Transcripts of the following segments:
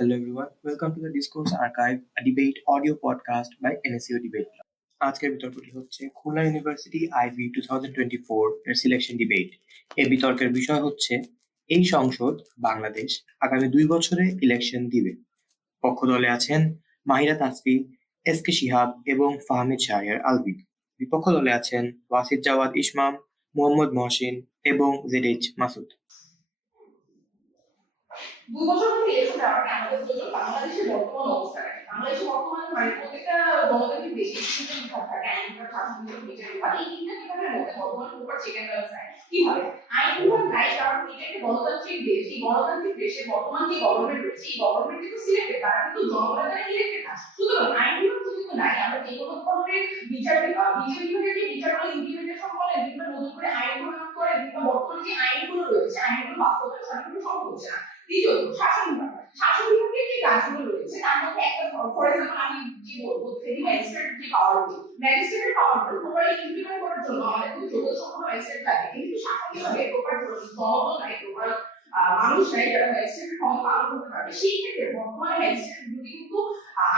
Hello everyone, welcome to the Discourse Archive, a debate audio podcast by NSCO Debate Club. আজকের বিতর্কটি হচ্ছে Khulna university IB 2024 এর selection debate. এই বিতর্কের বিষয় হচ্ছে এই সংসদ বাংলাদেশ আগামী 2 বছরে ইলেকশন দিবে। পক্ষ দলে আছেন মাহিরা তাসফি, এস কে শিহাব এবং ফাহমিদ শাহরিয়ার আলভি। বিপক্ষ দলে আছেন ওয়াসিদ জাওয়াদ ইসমাম, মোহাম্মদ মহসিন এবং জেড মাসুদ। 2 বছর ধরে ইলেকশন দেওয়ার আগে আমাদের প্রয়োজন বাংলাদেশের বর্তমান অবস্থা কি? বাংলাদেশের বর্তমানে প্রত্যেকটা গণতান্ত্রিক দেশে তিনটা বিভাগ থাকে, আইন বিভাগ, শাসন বিভাগ, বিচার বিভাগ। এই তিনটা বিভাগের মধ্যে বর্তমানে প্রপার চেক এন্ড ব্যালেন্স নাই। কিভাবে? আইন বিভাগ নাই, কারণ এটা একটা গণতান্ত্রিক দেশ। এই গণতান্ত্রিক দেশে বর্তমান যে গভর্নমেন্ট রয়েছে, এই গভর্নমেন্ট কিন্তু সিলেক্টেড, তারা কিন্তু জনগণের দ্বারা ইলেক্টেড না। সুতরাং আইন বিভাগ যেহেতু নাই, আমরা যে কোনো ধরনের বিচার বিভাগের যে বিচারগুলো ইমপ্লিমেন্টেশন করেন, কিংবা নতুন করে আইন প্রণয়ন করেন, কিংবা বর্তমানে যে আইনগুলো রয়েছে, আইনগুলো বাস্তবায়ন সঠিকভাবে সম্ভব হচ্ছে না। দ্বিতীয়ত শাসন বিভাগ। শাসন বিভাগের যে কাজগুলো রয়েছে তার মধ্যে একটা, ফর এক্সাম্পল আমি যে বলবো, ম্যাজিস্ট্রেট যে পাওয়ারগুলো, ম্যাজিস্ট্রেটের পাওয়ারগুলো প্রপারলি ইমপ্লিমেন্ট করার জন্য আমাদের কিন্তু যোগ্যতা সম্পন্ন ম্যাজিস্ট্রেট লাগে, কিন্তু শাসন বিভাগে প্রপার জনগণ নাই, প্রপার মানুষ নাই যারা ম্যাজিস্ট্রেটের ক্ষমতা পালন করতে পারবে। সেই ক্ষেত্রে বর্তমানে ম্যাজিস্ট্রেট ডিউটি কিন্তু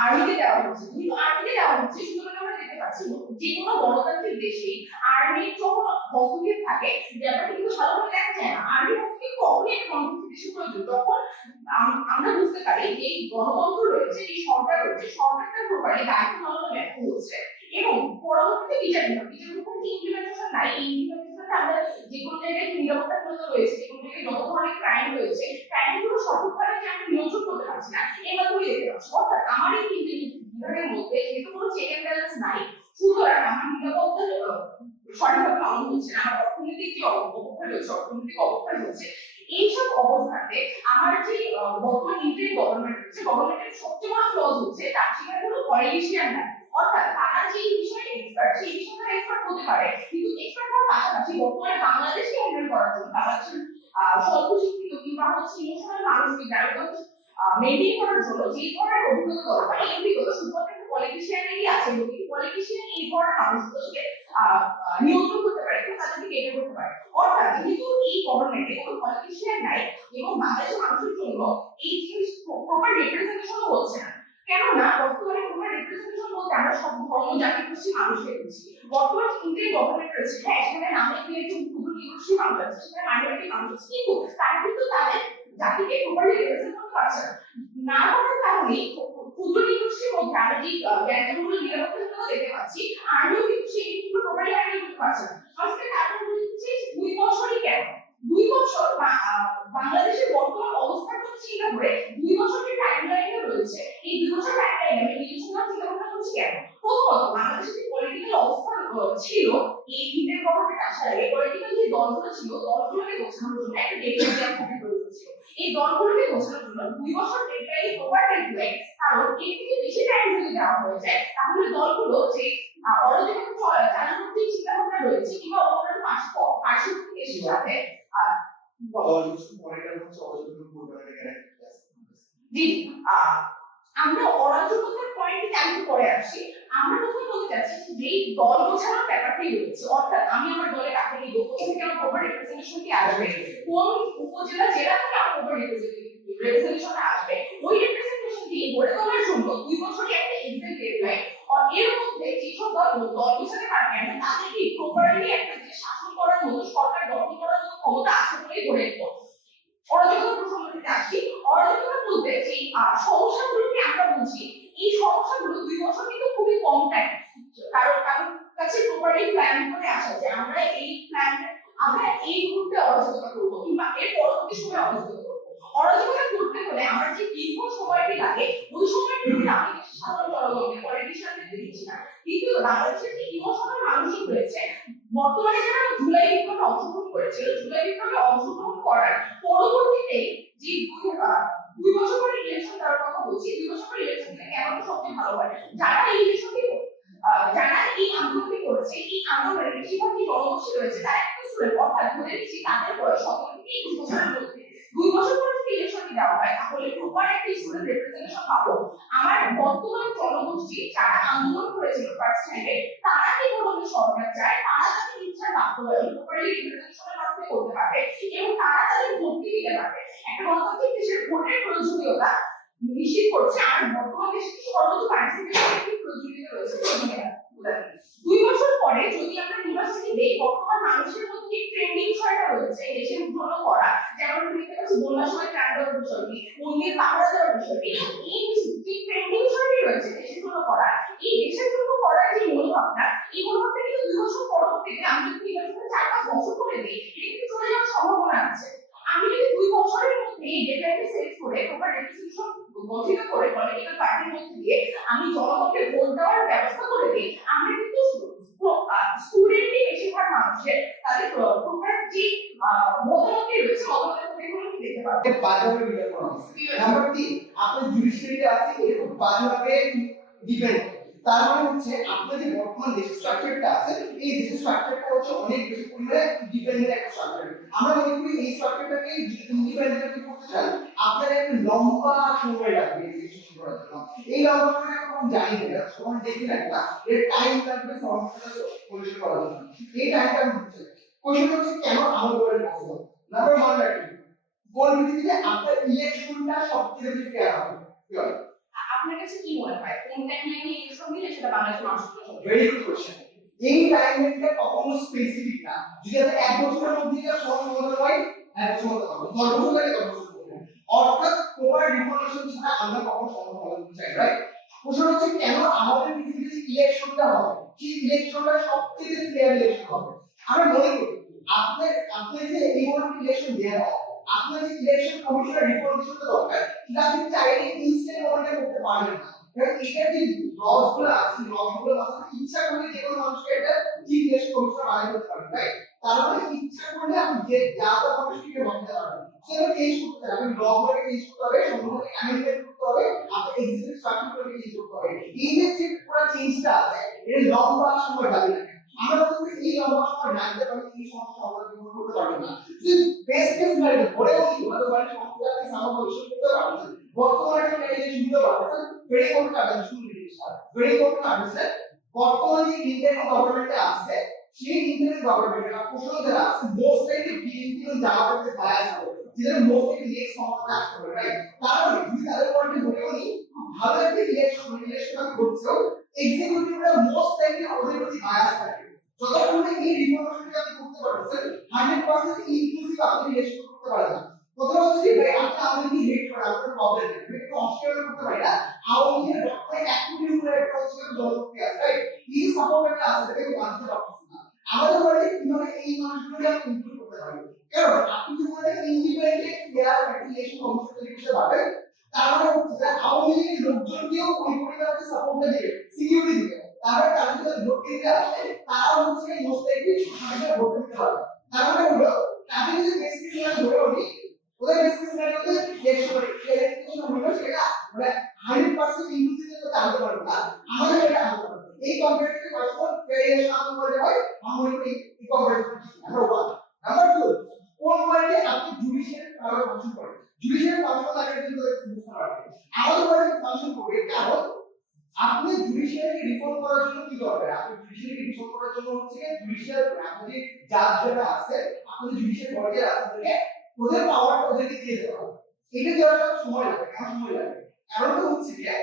আর্মিতে দেওয়া হচ্ছে, কিন্তু আর্মিতে দেওয়া হচ্ছে সুতরাং আমরা দেখতে পাচ্ছি যে কোনো গণতান্ত্রিক দেশে আর্মির যখন হস্তক্ষেপ থাকে, ব্যাপারটা কিন্তু সাধারণত দেখা যায় না। আর্মির হস্তক্ষেপ কখনই একটা গণতান্ত্রিক দেশে প্রয়োজন, যখন আমরা বুঝতে পারি যে এই গণতন্ত্র রয়েছে, এই সরকার রয়েছে, সরকারটা প্রপারলি দায়িত্ব পালনে ব্যর্থ হচ্ছে। এবং পরবর্তীতে বিচার বিভাগ কোনো ইমপ্লিমেন্টেশন নাই। এই ইমপ্লিমেন্টেশনে আমরা যে কোনো জায়গায় নিরাপত্তাহীনতা রয়েছে, যে কোনো জায়গায় যত ধরনের ক্রাইম রয়েছে, ক্রাইমগুলো সঠিকভাবে যে আমরা নিয়ন্ত্রণ করতে পারছি না, এই মাধ্যমে দেখতে পাচ্ছি। অর্থাৎ আমার এই তিনটে বিভাগের মধ্যে যেহেতু কোনো চেক এন্ড ব্যালেন্স নাই, সুতরাং আমার নিরাপত্তা সঠিকভাবে পালন হচ্ছে না, আমার অর্থনৈতিক যে অবক্ষয় রয়েছে, অর্থনৈতিক অবক্ষয় রয়েছে। এইসব অবস্থাতে আমার যে বর্তমান ইন্টারিম গভর্নমেন্ট রয়েছে, গভর্নমেন্টের সবচেয়ে বড় ফ্লজ হচ্ছে তার সেখানে কোনো পলিটিশিয়ান নাই। অর্থাৎ তারা যে বিষয়ে এক্সপার্ট, সেই বিষয়ে তারা এক্সপার্ট হতে পারে, কিন্তু এক্সপার্ট হওয়ার পাশাপাশি বর্তমানে বাংলাদেশকে হ্যান্ডেল করার জন্য, বাংলাদেশের স্বল্প শিক্ষিত কিংবা ইমোশনাল মানুষকে গ্রামগঞ্জ মেনটেন করার জন্য যে ধরনের অভিজ্ঞতা দরকার, এই অভিজ্ঞতা শুধুমাত্র পলিটিশিয়ানেরই আছে, এবং পলিটিশিয়ান এই ধরনের মানুষগুলোকে নিয়ন্ত্রণ করতে পারে, তাদেরকে কেটে করতে পারে। অর্থাৎ যেহেতু এই গভর্নমেন্টে কোনো পলিটিশিয়ান নাই এবং বাংলাদেশের মানুষের জন্য এই জিনিস প্রপার রিপ্রেজেন্টেশন হচ্ছে না। কেননা বর্তমানে প্রপার রিপ্রেজেন্টেশন বলতে আমরা সব ধর্ম জাতি গোষ্ঠী মানুষকে বুঝি। বর্তমানে ইন্ডিয়ান গভর্নমেন্ট রয়েছে, হ্যাঁ সেখানে নামে একটু ক্ষুদ্র নিগোষ্ঠী মানুষ আছে, সেখানে মাইনরিটি মানুষ আছে, কিন্তু তারা কিন্তু তাদের জাতিকে প্রপারলি রিপ্রেজেন্ট করতে পারছে না। না করার কারণে ক্ষুদ্র নিগোষ্ঠীর মধ্যে আমরা যে জ্ঞানগুলো নিরাপত্তা দেখতে পাচ্ছি, আর্মিও কিন্তু সেই জিনিসগুলো প্রপারলি হ্যান্ডেল করতে পারছে না। আজকে তারপর হচ্ছে 2 বছরই কেন? 2 বছর বাংলাদেশের বর্তমান অবস্থার কথা চিন্তা করে 2 বছর যে টাইমলাইন রয়েছে, এই 2 বছর টাইমলাইনে আমি নির্বাচন চিন্তা ভাবনা করছি কেন? প্রথমত বাংলাদেশের যে পলিটিক্যাল অবস্থা ছিল, এই ইন্ডিয়ান গভর্নমেন্ট আসার আগে পলিটিক্যাল যে দলগুলো ছিল, দলগুলোকে গোছানোর জন্য একটা ডেডলাইন খুবই প্রয়োজন ছিল। এই দলগুলোকে গোছানোর জন্য 2 বছর ডেডলাইন, প্রপার ডেডলাইন, কারণ এর থেকে বেশি টাইম যদি দেওয়া হয়ে যায়, তাহলে দলগুলো যে অরাজকতা চালানোর যে চিন্তা ভাবনা রয়েছে, কিংবা অন্যান্য পার্শ্ববর্তী দেশের সাথে জি আমরা অরাজকতার পয়েন্টে আমি পরে আসি। আমরা প্রথমে বলতে চাচ্ছি যে দল গোছানোর ব্যাপারটাই রয়েছে। অর্থাৎ আমি আমার দলে কাকে নিব, কোথা থেকে আমার প্রপার রিপ্রেজেন্টেশন কি আসবে, কোন উপজেলা জেলা থেকে আমার প্রপার রিপ্রেজেন্টেশন আসবে, ওই রিপ্রেজেন্টেশন দিয়ে গড়ে তোলার জন্য 2 বছরই একটা এক্সাম ডেডলাইন। আর এর মধ্যে যেসব দল গোছাতে পারবে না, তাদেরকে প্রপারলি একটা যে শাসন করার মতো, সরকার গঠন করার মতো ক্ষমতা আছে বলেই ধরে নেব। অরাজকতা প্রসঙ্গটিতে আসি। অরাজকতা বলতে যে সমস্যাগুলোকে আমরা বুঝি, এই সমস্যাগুলো 2 বছর কিন্তু খুবই কম টাইম। কারোর কাছে প্রপারলি প্ল্যান করে আসা যে আমরা এই মুহূর্তে অরাজকতা করবো, কিংবা এর পরবর্তী সময় অরাজকতা করবো। অরাজকতা করতে হলে আমার যে দীর্ঘ সময়টি লাগে, ওই সময়টি আমি সাধারণ জনগণকে, পলিটিশিয়ানদের দিচ্ছি না। দ্বিতীয়ত বাংলাদেশের যে ইমোশনাল মানুষজন রয়েছে, বর্তমানে যারা জুলাই বিপ্লবে অংশগ্রহণ করেছিল, জুলাই বিপ্লবে অংশগ্রহণ করার পরবর্তীতে যে 2 বছর পরে ইলেকশন দেওয়ার কথা বলছি, 2 বছর পরে ইলেকশন দিলে কেমন সবচেয়ে ভালো হয়? যারা এই ইলেকশনকে যারা এই আন্দোলনটি করেছে, এই আন্দোলনের বেশিরভাগই জনগোষ্ঠী রয়েছে, তারা একটু স্টুডেন্ট, অর্থাৎ ধরে নিচ্ছি তাদের বয়স 17 থেকে 21 বছরের মধ্যে। 2 বছর পরে যদি ইলেকশনটি দেওয়া হয়, তাহলে প্রপার একটা স্টুডেন্ট রিপ্রেজেন্টেশন পাবো। আমার বর্তমান জনগোষ্ঠী যারা আন্দোলন করেছিল ফার্স্ট হ্যান্ডে, তারা কি ধরনের সরকার চায়, তারা তাদের ইচ্ছার বাস্তবায়ন প্রপারলি রিপ্রেজেন্টেশনের মাধ্যমে করতে পারবে, এবং তারা তাদের ভোটটি দিতে পারবে। একটা গণতান্ত্রিক দেশের ভোটের প্রয়োজনীয়তা নিশ্চিত করছে আর বর্তমান দেশে সর্বোচ্চ পার্টিসিপেশন একটি প্রতিযোগিতা রয়েছে 2 বছর পরে যদি আমরা নির্বাচনে দেই বর্তমান মানুষের মধ্যে ট্রেন্ডিং বিষয়টা রয়েছে দেশের জন্য করা, যেমন দেখতে পাচ্ছি বন্যার সময় ত্রাণ দেওয়ার বিষয়টি, মন্দির পাহারা দেওয়ার বিষয়টি, এই যে ট্রেন্ডিং বিষয়টি রয়েছে দেশের জন্য করা, এই দেশের জন্য করার যে মনোভাবনা, এই মনোভাবটা কিন্তু 2 বছর পরবর্তীতে আমি যদি নির্বাচনে 4-5 বছর করে দিই এটা কিন্তু চলে যাওয়ার সম্ভাবনা আছে। আমি যদি 2 বছরের মধ্যে এই ডেটাকে সেট করে প্রপার রেজিস্ট্রেশন গঠিত করে পলিটিক্যাল পার্টির মধ্যে দিয়ে আমি জনগণকে ভোট দেওয়ার ব্যবস্থা করে দিই, আমরা কিন্তু স্টুডেন্টই বেশিরভাগ মানুষের তাদের প্রপার যে মতামতটি রয়েছে মতামতের মধ্যে এগুলো কি দেখতে পাবো বাজারে বিদায় করা হচ্ছে। নাম্বার 3, আপনার জুডিশিয়ারিতে আছে এরকম বাজারে ডিপেন্ড, তার মানে হচ্ছে আপনার যে বর্তমান দেশের স্ট্রাকচারটা আছে এই দেশের স্ট্রাকচারটা হচ্ছে অনেক বেশি পরিমাণে ডিপেন্ডেন্ট একটা স্ট্রাকচার। আমরা মনে করি এই স্ট্রাকচারটাকে যদি ইন্ডিপেন্ডেন্ট করতে চান আপনার একটা লম্বা সময় লাগবে রেজিস্ট্রেশন করার জন্য। এই লম্বা সময় আমরা জানি না, সময় দেখি না, এর টাইম লাগবে ফর্মটা পরিষ্কার করার জন্য। এই টাইমটা হচ্ছে কোশ্চেন হচ্ছে কেন আমাদের বলে পসিবল। নাম্বার 1 রাখি কোন ভিত্তিতে আপনার ইলেকশনটা সবচেয়ে বেশি ফেয়ার হবে। আপনার কাছে কি মনে হয় কোন টাইমলাইনে ইলেকশন দিলে সেটা বাংলাদেশের মানুষের জন্য ভেরি গুড কোশ্চেন। এই টাইমলাইনটা কখনো স্পেসিফিক না, যদি আপনি 1 বছরের মধ্যে এটা সমাধান হয় 1 বছর মতো হবে, 10 বছর লাগে 10 বছর হবে, অর্থাৎ প্রপার রিফরমেশন ছাড়া আমরা কখনো সমাধান করতে চাই, রাইট? প্রশ্ন হচ্ছে কেন আমাদের পৃথিবীতে ইলেকশনটা হবে, কি ইলেকশনটা সবচেয়ে ফেয়ার ইলেকশন হবে। আমরা মনে করি আপনার যে এই ধরনের ইলেকশন দেওয়া হয়, আপনার যে ইলেকশন কমিশনের রিফরমেশনটা দরকার সেটা আপনি চাইলে ইনস্ট্যান্ট মোমেন্টে করতে পারবেন না, কারণ এটা যে লসগুলো আছে লসগুলো আছে ইচ্ছা করলে যে কোনো মানুষকে এটা চিফ ইলেকশন কমিশনার বানিয়ে দিতে পারবেন, রাইট? তার মানে ইচ্ছা করলে আপনি যে যা যা কমিশনকে বানাতে পারবেন সেটা চেঞ্জ করতে হবে, আপনি লগুলোকে চেঞ্জ করতে হবে, সম্পূর্ণ অ্যামেন্ডমেন্ট করতে হবে, আপনি এক্সিকিউটিভ স্ট্রাকচারকে চেঞ্জ করতে হবে। এই যে পুরো চেঞ্জটা আছে এর লম্বা সময় লাগে না। আমরা তো এই লম্বা সময় না দিতে পারি এই সমস্যা সমাধান করতে পারবো না। যদি বেস্ট কেস সিনারিও পরে বলি হতে পারে সমস্যাকে সমাধান করতে পারবো। বর্তমানে একটা এই শুনতে পারছেন ভেরি ইম্পর্টেন্ট শুনুন জিনিসটা ভেরি ইম্পর্টেন্ট আছে। বর্তমানে যে ইন্ডিয়ান গভর্নমেন্ট আছে সেই ইন্ডিয়ান গভর্নমেন্টের অপোজিশন যারা আছে মোস্ট লাইকলি বিএনপি ও জামাতের বায়াস হবে, যেটা মোস্ট লাইকলি নেক্সট ক্ষমতা আসতে পারে, রাইট? তাহলে যদি তাদের পয়েন্টে ধরে উনি ভালো একটা ইলেকশন করছে এক্সিকিউটিভরা মোস্ট লাইকলি ওদের প্রতি বায়াস থাকে। যতক্ষণ এই রিফরমেশনটা আপনি করতে পারছেন 100% ইনক্লুসিভ আপনি ইলেকশন করতে পারবেন না। কথা হচ্ছে ভাই আপনি আমাদেরকে হেট করেন, আপনার প্রবলেম নেই, একটু অস্বীকার করতে পারি না আওয়ামী লীগের বর্তমানে 1 কোটির উপরে একটা হচ্ছে জনগণকে আছে, রাইট? এই সাপোর্টটা আছে যেটাকে বাঁচতে পারতেছে না। আমাদের বলে কিভাবে এই মানুষগুলোকে আমরা ইনক্লুড করতে পারি, কারণ আপনি যদি বলেন ইন্ডিপেন্ডেন্ট ফেয়ার ইলেকশন কমিশন তৈরি করতে পারবেন তাহলে হচ্ছে যে আওয়ামী লীগের লোকজনকেও ওই পরিমাণে সাপোর্টটা দিবে, সিকিউরিটি দিবে, তারপরে তারা যদি ভোট দিতে আসে তারা হচ্ছে মোস্ট লাইকলি সরকারকে ভোট দিতে পারবে। তার মানে হলো তাদের যদি বেসিক সিনারিও ধরে উনি ওদের বেসিক সিনারিওতে ইলেকশন হলো সেটা মানে 100% ইনক্লুসিভ তো আনতে পারবে না, আমাদের এটা আনতে পারবে। এই কম্পারেটিভ পারফরম্যান্স ভেরিয়েশন আনতে পারলে হয় আমরা এই কম্পারেটিভ নাম্বার 1। নাম্বার 2, কোন পয়েন্টে আপনি জুডিশিয়ারি পাওয়ার ফাংশন করেন, জুডিশিয়ারি ফাংশন আগে কিন্তু বুঝতে পারবেন আমাদের পয়েন্টে ফাংশন করবে, কারণ আপনি জুডিশিয়ারি রিফর্ম করার জন্য কি দরকার, আপনি জুডিশিয়ারি রিফর্ম করার জন্য হচ্ছে জুডিশিয়াল আপনি জাজ যারা আছে আপনি জুডিশিয়াল বডিতে আছে ওদের পাওয়ারটা ওদেরকে দিয়ে দেওয়া হবে। এটা দেওয়ার জন্য সময় লাগে, কেন সময় লাগে, কারণ হচ্ছে যে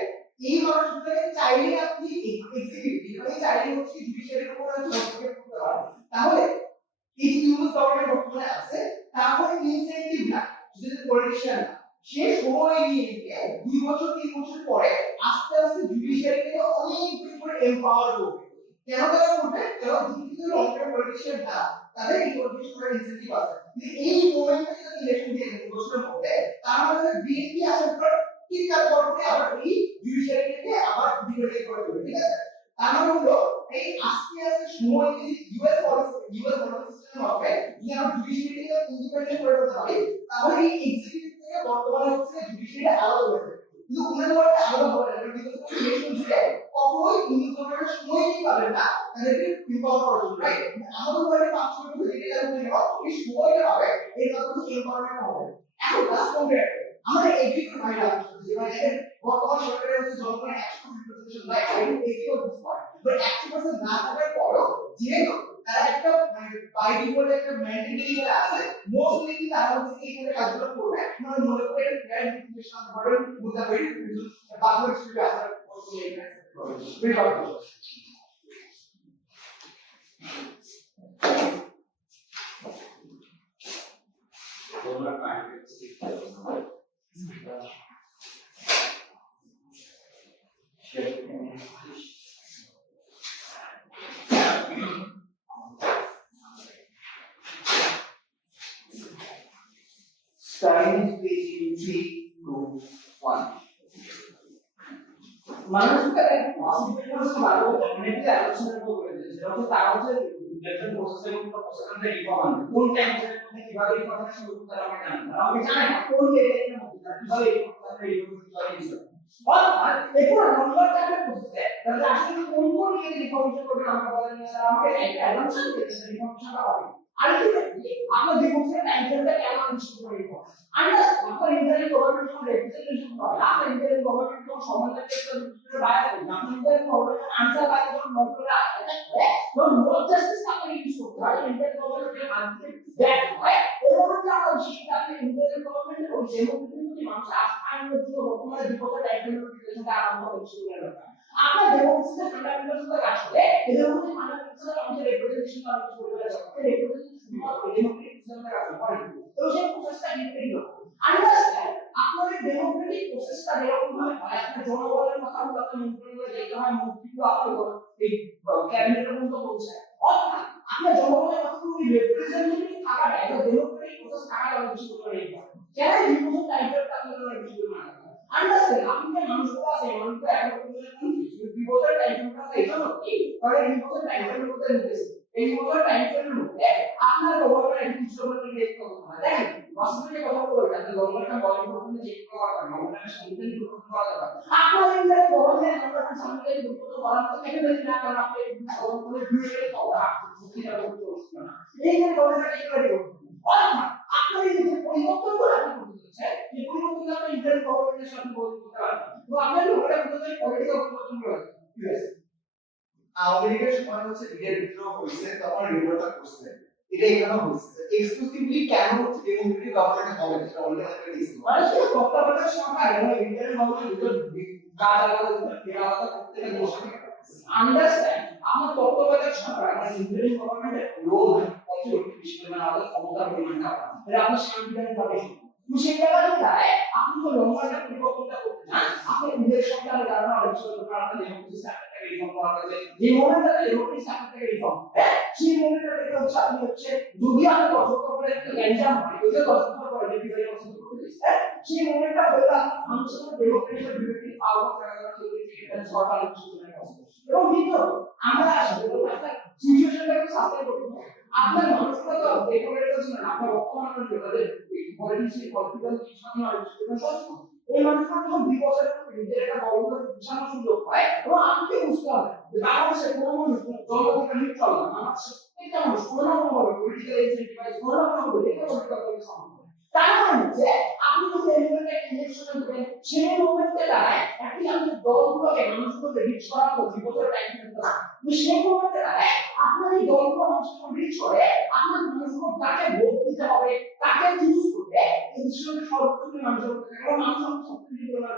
এই মানুষগুলোকে চাইলে আপনি এক্সিকিউটিভ মানে চাইলে হচ্ছে জুডিশিয়ারির উপর হস্তক্ষেপ করতে পারেন। তাহলে এই যে ইউএস গভর্নমেন্ট বর্তমানে আছে তারপরে ইনসেনটিভ না, যদি পলিটিশিয়ান না সে সময় নিয়ে 2 বছর 3 বছর পরে আস্তে আস্তে জুডিশিয়ারিকে অনেক বেশি করে এমপাওয়ার করবে। কেন তারা করবে, কারণ যদি লং টার্ম পলিটিশিয়ান না তাদের এই পলিটিশিয়ান করার ইনসেনটিভ আছে। এই মোমেন্টে যদি ইলেকশন দিয়ে 2 বছরের মধ্যে তাহলে বিএনপি আসার পর ঠিক তার পরে আবার এই জুডিশিয়ারিকে আবার ডিবেট করে দেবে, ঠিক আছে? তার মানে হলো এই আস্তে আস্তে সময় যদি ইউএস পলিসি সিস্টেম হবে যে আমরা জুডিশিয়ারিকে ইন্ডিপেন্ডেন্ট করে দিতে পারি তাহলে এই এক্সিকিউটিভ থেকে বর্তমানে হচ্ছে জুডিশিয়ারি আলাদা হয়ে যাবে। কিন্তু উনাদের বলতে আলাদা হবে না, কিন্তু ইলেকশন জুড়ে কখনোই ইন্ডিপেন্ডেন্ট সময় নিতে পারবে না তাদেরকে এমপাওয়ার করার জন্য, রাইট? আমাদের বলে 5 বছর ধরে এটা জানতে হবে এই সময়টা হবে এই মাধ্যমে এমপাওয়ারমেন্ট হবে। এখন লাস্ট কম্পেয়ার আমরা এগ্রি করে ভাইরা যে ভাই বর্তমান সরকারের হচ্ছে জনগণের 100% representation by I do agree on this point but 80% না থাকার পরও যেহেতু তারা একটা বাই ডিফল্ট একটা ম্যান্ডেটরি করে আছে মোস্টলি কি তারা হচ্ছে এইখানে কাজগুলো করবে মানে মনে করে এটা ফেয়ার রিপ্রেজেন্টেশন আনতে পারবে বুঝতে পারি বাংলা স্টুডিও আপনারা বলতে এখানে very good Starting this page in 3, 2, 1. মানুষকে পসিবিলিটিস ভালো অনেকই আলোচনা করে দিয়েছে যেটা হচ্ছে তার হচ্ছে ডিফারেন্ট প্রসেসের মধ্যে প্রসেসের রিফর্ম আনবে কোন টাইমের মধ্যে কিভাবে রিফর্ম শুরু করতে হবে আমরা জানি না কোন ডেটের মধ্যে কিভাবে রিফর্ম কিভাবে ইউজ করতে অর্থাৎ এরপর নম্বর টাইপের প্রসেসে তাহলে আসলে কোন কোন নিয়ে রিফর্মেশন করবে আমরা বলেন স্যার আমাকে একটা অ্যাজাম্পশন দিতে রিফর্মেশনটা হবে আলটিমেটলি আমরা ডিভোর্সের টাইম ফ্রেমটা কেমন নিশ্চিত করে দিব আন্ডারস্ট্যান্ড আপনার ইন্টারনেট গভর্নমেন্ট কোন রিপ্রেজেন্টেশন হয় আপনার ইন্টারনেট গভর্নমেন্ট কোন সম্বন্ধে একটা বাইরে থাকে আপনার ইন্টারনেট গভর্নমেন্ট আনসার বাইরে যখন নোট করে আসে তখন নোট জাস্টিস আপনাকে ইউজ করতে হয় ইন্টারনেট গভর্নমেন্টের মাধ্যমে ব্যাক হয় এরপর যে আমরা বিশেষত আপনি ইন্টারনেট গভর্নমেন্টের ওই ডেমোক্রেসি মানুষ আস্থার জন্য বর্তমানে ডিভোর্সের টাইম ফ্রেমটা আরম্ভ হচ্ছে আপনার ডেমোক্রেসিতে ফান্ডামেন্টালস কাজ করে এদের মধ্যে ফান্ডামেন্টালস আমাদের রিপ্রেজেন্টেশন করা কিছু করে যাচ্ছে রিপ্রেজেন্টেশন শুধুমাত্র ডেমোক্রেটিক সিস্টেমের কাজ করে তো সেই প্রসেসটা ডিপেন্ড করে আন্ডারস্ট্যান্ড আপনাদের ডেমোক্রেটিক প্রসেসটা এরকম ভাবে হয় আপনার জনগণের কথা বলতে আপনি মন্ত্রণালয়ে যেতে হয় মন্ত্রীগুলো আপনার এই ক্যাবিনেটের মধ্যে বলছে অর্থাৎ আপনার জনগণের কথাগুলো রিপ্রেজেন্টেটিভ থাকাটা এটা ডেমোক্রেটিক প্রসেস থাকাটা অনেক বেশি করে কেন রিপ্রেজেন্ট টাইপের আপনাদের অনেক বেশি করে আন্ডারস্ট্যান্ড আপনি যে মানুষগুলো আছে মানুষগুলো এখন পর্যন্ত কনফিউজ বিপদের টাইপটা এটা কি কারণ বিপদের টাইপের মধ্যে নিতেছে এই বিপদের টাইপের মধ্যে আপনার গভর্নমেন্ট ইনস্ট্রুমেন্ট দিয়ে করতে হয় দেখেন বাস্তবে কথা বলতে আপনি গভর্নমেন্ট বলেন প্রথমে চেক করা হয় গভর্নমেন্টের সামনে গুরুত্ব করা যাবে আপনার ইন্ডিয়ার গভর্নমেন্ট আমরা সামনে গুরুত্ব করা তো কেন যদি না কারণ আপনি গভর্নমেন্টের বিরুদ্ধে কথা বুঝতে করতে পারছেন না এই যে গভর্নমেন্ট এটা করে অর্থাৎ আপনার এই যে পরিবর্তন করে আপনি করতে চাচ্ছেন এই পরিবর্তন আপনি ইন্ডিয়ান গভর্নমেন্টের সাথে বলতে পারবেন তো আপনার ওটা বলতে পলিটিক্যাল পরিবর্তন করে ঠিক আছে আমেরিকার সময় হচ্ছে বিয়ের বিদ্রোহ হয়েছে তখন রিভোল্টটা করছে এটা এখানে হচ্ছে এক্সক্লুসিভলি কেন হচ্ছে ডেমোক্রেটিক গভর্নমেন্ট হবে সেটা অলরেডি আমাদের ডিসকাস মানে সেই তত্ত্বাবধায়ক সরকার এবং ইন্টারনেট গভর্নমেন্ট দুটো কাজ আলাদা আলাদা করতে গেলে বসে আন্ডারস্ট্যান্ড আমার তত্ত্বাবধায়ক সরকার মানে ইন্টারনেট গভর্নমেন্টের রোল পজিটিভ বিষয় মানে আমাদের ক্ষমতার পরিমাণটা এটা আমরা সাংবিধানিকভাবে সেই জায়গায় যায় আপনি তো লম্বাটা পরিবর্তনটা করতে চান আপনি নিজের সরকারের কারণে আলোচনা করতে পারেন ডেমোক্রেসি সেক্টরটাকে রিফর্ম করা হয়েছে যে মোমেন্টটাতে ডেমোক্রেসি সেক্টরটাকে রিফর্ম সেই মোমেন্টটা থেকে হচ্ছে আপনি হচ্ছে যদি আমি কষ্ট করে একটা এক্সাম হয় যদি কষ্ট করে ডিগ্রি পছন্দ করতে সেই মোমেন্টটা হলো আপনার ফাংশনাল ডেমোক্রেসি বিরোধী আওয়াজ করা চলবে যেটা সরকার এবং দ্বিতীয় আমরা আসলে একটা সিচুয়েশনটাকে সাপোর্ট করতে আপনার মানুষরা তো ডেমোক্রেসি করছেন আপনার বর্তমানে তাদের পলিটিক্যাল সিস্টেমে আলোচনা এই মানুষরা যখন বিপদের নিজের একটা গভর্নমেন্ট বিছানো সুযোগ পায় এবং আমাকে বুঝতে হবে যে বাংলাদেশের কোনো মানুষ জনগণকে লিড চলে না আমার প্রত্যেকটা মানুষ কোনো না কোনোভাবে পলিটিক্যাল ইনসেন্টিভাইজ কোনো না কোনোভাবে দেখে পলিটিক্যাল করতে সম্ভব তার মানে যে আপনি যদি এই মুহূর্তে একটা ইলেকশন করেন সেই মুহূর্তে দাঁড়ায় একটি আমাদের দলগুলোকে মানুষগুলোকে রিচ করার পর বিপদের টাইম ফ্রেমটা সেই মুহূর্তে দাঁড়ায় আপনার এই দলগুলো মানুষকে রিচ করে আপনার মানুষগুলো তাকে ভোট দিতে হবে তাকে চুজ করবে এই বিষয়টা সর্বোচ্চ মানুষের করতে পারে এবং মানুষ সবচেয়ে বেশি করে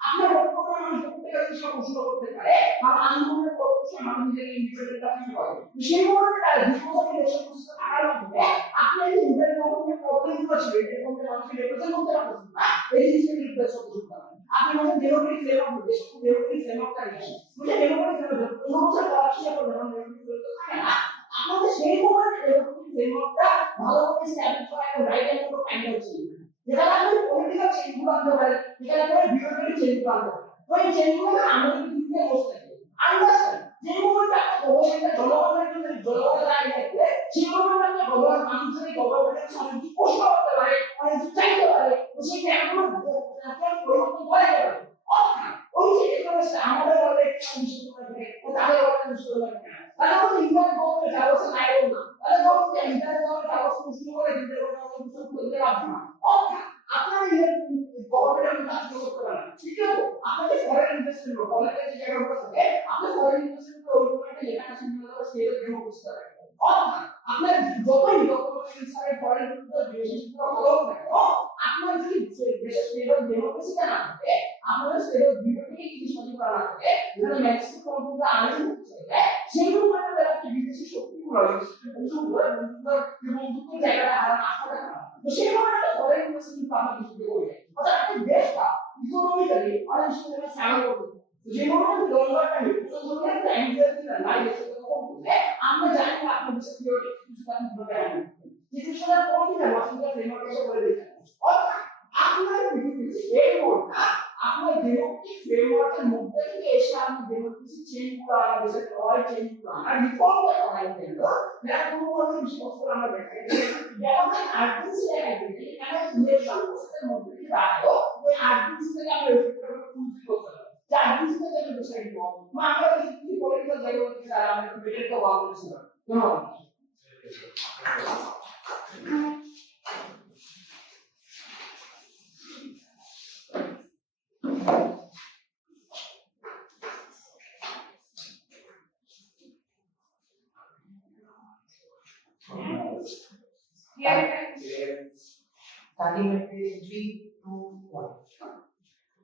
আপনার বর্তমানে মানুষ করতে গেলে সব প্রশ্ন করতে পারে আর আন্দোলনের পক্ষে মানুষ নিজেকে ইন্ডিপেন্ডেন্ট ফিল করে সেই মুহূর্তে তারা বিপদের ইলেকশন প্রসেস থাকার মধ্যে আপনি এই ইন্টারনেট গভর্নমেন্ট প্রবলেমগুলো ছিল এটা কোনটা মানুষকে রিপ্রেজেন্ট করতে পারছেন না এই জিনিসটাকে রিপ্লেস করতে পারবেন আপনি মানে ডেমোক্রেটিক ফ্রেমওয়ার্ক দেশ ডেমোক্রেটিক ফ্রেমওয়ার্কটা নিয়ে বুঝে ডেমোক্রেটিক ফ্রেমওয়ার্ক কোনো বছর পড়াশোনা করে যখন ডেমোক্রেটিক ফ্রেমওয়ার্ক থাকে না আমাদের সেই মুহূর্তে ডেমোক্রেটিক ফ্রেমওয়ার্কটা ভালো করে স্ট্যাবলিশ করা একটা রাইট এন্ড মতো ফাইন্ড হচ্ছে যেটা আপনি পলিটিক্যাল চেঞ্জগুলো আনতে পারেন যেটা আপনি বিউরোক্রেটিক চেঞ্জগুলো আনতে পারেন তো এই চেঞ্জগুলো আমাদের দিকে বসতে হবে আন্ডারস্ট্যান্ড যে মুহূর্তে একটা গভর্নমেন্ট জনগণের জন্য জনগণের রায় দেখবে সেই মুহূর্তে একটা গভর্নমেন্ট মানুষের গভর্নমেন্টের সামনে কি প্রশ্ন করতে পারে অনেক কিছু চাইতে পারে তো সেটা এখনো পরিবর্তন করে যাবে অর্থাৎ ওই যে টেকনোলজি আমাদের বলে একটা বিষয় করে তাদের বলে বিষয় করে তাহলে তো ইন্টারনেট গভর্নমেন্ট ব্যবস্থা নাই না তাহলে গভর্নমেন্ট ইন্টারনেট গভর্নমেন্ট ব্যবস্থা শুরু করে দিতে গভর্নমেন্ট করতে পারবে না অর্থাৎ আপনার গভর্নমেন্ট কাজ করতে পারে ঠিক আছে আপনাদের ফরেন ইনভেস্টমেন্ট ফরেন যে জায়গাগুলো থাকে আপনি ফরেন ইনভেস্টমেন্ট ওই পয়েন্টে লেখা আছে স্টেট অফ ডেমোক্রেসি আপনার যতই ডকুমেন্ট সারে ফরেন রিলেশনশিপ ভালো হবে আপনার যদি দেশের স্টেট অফ ডেমোক্রেসিটা না থাকে আপনার স্টেট অফ বিউটিকে কিছু সঠিক করা না থাকে যেখানে ম্যাক্সিমাম কম্পিউটার আইন সেইগুলো মানে আপনি বিদেশি শক্তিগুলো বন্ধুত্বের জায়গাটা হারান আশা দেখা তো সেই কারণে একটা ফরেন ইনভেস্টমেন্ট আমরা কিছু করি অর্থাৎ একটা দেশটা ইকোনমিক্যালি অনেক সময় সারা করতে যে কোনো লম্বা টাইমে কোনো ধরনের একটা অ্যাংজাইটি না লাইফ এসে তখন বলতে আমরা জানি না আপনার দেশে থিওরি কিছু আপনি কিভাবে হ্যান্ডেল করবেন সিচুয়েশনের কোনটা ওয়াশিংটন ফ্রেমওয়ার্ক এসে বলে দিয়েছেন অর্থাৎ আপনার বিরুদ্ধে এই কোনটা আপনার ডেমোক্রেটিক ফ্রেমওয়ার্কের মধ্যে থেকে এসে আপনি ডেমোক্রেসি চেঞ্জ করা আমাদের দেশের রয় চেঞ্জ করা আর রিফর্ম করা হয় কেন না কোনো ধরনের বিষয়বস্তু আমরা দেখাই যেমন আর্টিস্ট একাডেমি এখানে ইলেকশন প্রসেসের মধ্যে থেকে দাঁড়ায় ওই আর্টিস্ট থেকে আমরা রিফর্ম করতে পারি যার দিকে থেকে ডিসাইড করব মা আমরা কি পলিটিক্যাল জায়গা থেকে তারা আমরা বেটার তো ভালো করেছিলাম ধন্যবাদ starting with 3, 2, 1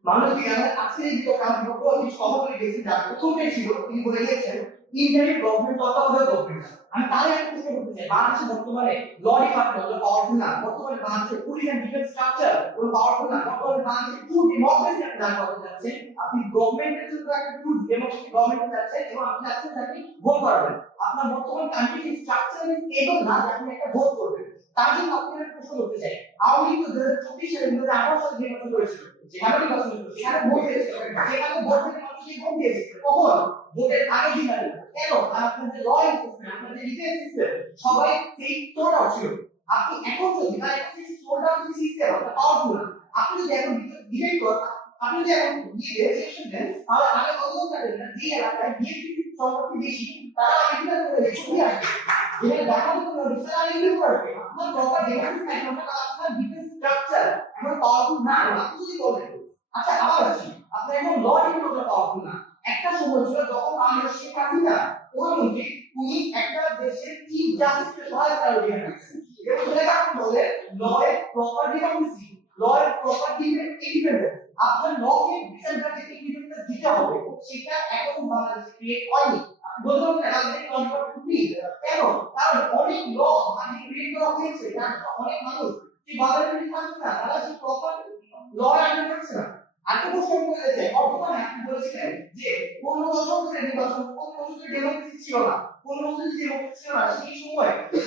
মানুষ বিজ্ঞানের আজকে এই দুটো কাজ করবো আমি সহজে গেছি যার প্রথমে ছিল তিনি বলে গিয়েছেন ইন্টারনেট গভর্নমেন্ট তত্ত্বাবধায়ক গভর্নমেন্ট আমি তার একটা প্রশ্ন করতে চাই বাংলাদেশে বর্তমানে ল ডিপার্টমেন্ট হলো পাওয়ারফুল না বর্তমানে বাংলাদেশে পুলিশ এন্ড ডিফেন্স স্ট্রাকচার হলো পাওয়ারফুল না বর্তমানে বাংলাদেশে টু ডেমোক্রেসি একটা দাঁড় করতে যাচ্ছে আপনি গভর্নমেন্টের জন্য একটা টু ডেমোক্রেসি গভর্নমেন্ট যাচ্ছেন এবং আপনি যাচ্ছেন আপনি ভোট করবেন আপনার বর্তমান কান্ট্রি স্ট্রাকচার ইজ এগো না যে আপনি একটা ভোট করবেন তার জন্য আপনাদের প্রশ্ন করতে চাই আওয়ামী লীগ 2024 সালে 2018 সালে নির্বাচন করেছিল যেখানে নির্বাচন হয়েছিল সেখানে ভোট হয়েছিল যেখানে ভোট থেকে মানুষকে ভোট দিয়েছে কখন ভোটের আগে দিন আগে কেন আর আপনাদের ল এনফোর্সমেন্ট আপনাদের ডিফেন্স সিস্টেম সবাই সেই সোর্ট আউট ছিল আপনি এখন যদি না একটা সোর্ট আউট সিস্টেম আপনার পাওয়ারফুল না আপনি যদি এখন ডিবেট করেন আপনি যদি এখন গিয়ে রেজিস্ট্রেশন দেন তাহলে আগে কত জানেন না যে এলাকায় বিএনপি সম্পর্কে বেশি তারা আগে করে ছবি আসবে যেটা দেখা তো রিসার্চ আগে করবে আপনার প্রপার ডেমোক্রেসি নাই আপনার ডিফেন্স স্ট্রাকচার এখন পাওয়ারফুল না আপনি যদি বলেন আচ্ছা আবার আসি আপনার এখন ল ডিপার্টমেন্ট পাওয়ারফুল না একটা সময় ছিল যখন বাংলাদেশ শেখ হাসিনা প্রধানমন্ত্রী উনি একটা দেশের চিফ জাস্টিসকে সহায়তা দিয়ে রাখছেন এবং সেটা আপনি বলে লয়ের প্রপার ডেমোক্রেসি লয়ের প্রপার ইন্ডিপেন্ডেন্স আপনার লকে ডিসেন্ট্রালাইজড ইন্ডিপেন্ডেন্স দিতে হবে সেটা এখন বাংলাদেশে ক্রিয়েট হয়নি বলতে হবে রাজনৈতিক কন্ট্রোল কেন কারণ অনেক ল মানে ক্রিয়েট করা হয়েছে যার অনেক মানুষ কি বাংলাদেশে থাকছে না তারা সেই প্রপার ল আইন করছে না আরেকটা প্রশ্ন করতে চাই বর্তমানে আপনি বলেছিলেন যে 15 বছর ধরে নির্বাচন 15 বছর ধরে ডেমোক্রেসি ছিল না 15 বছর ধরে ডেমোক্রেসি ছিল না সেই সময় যে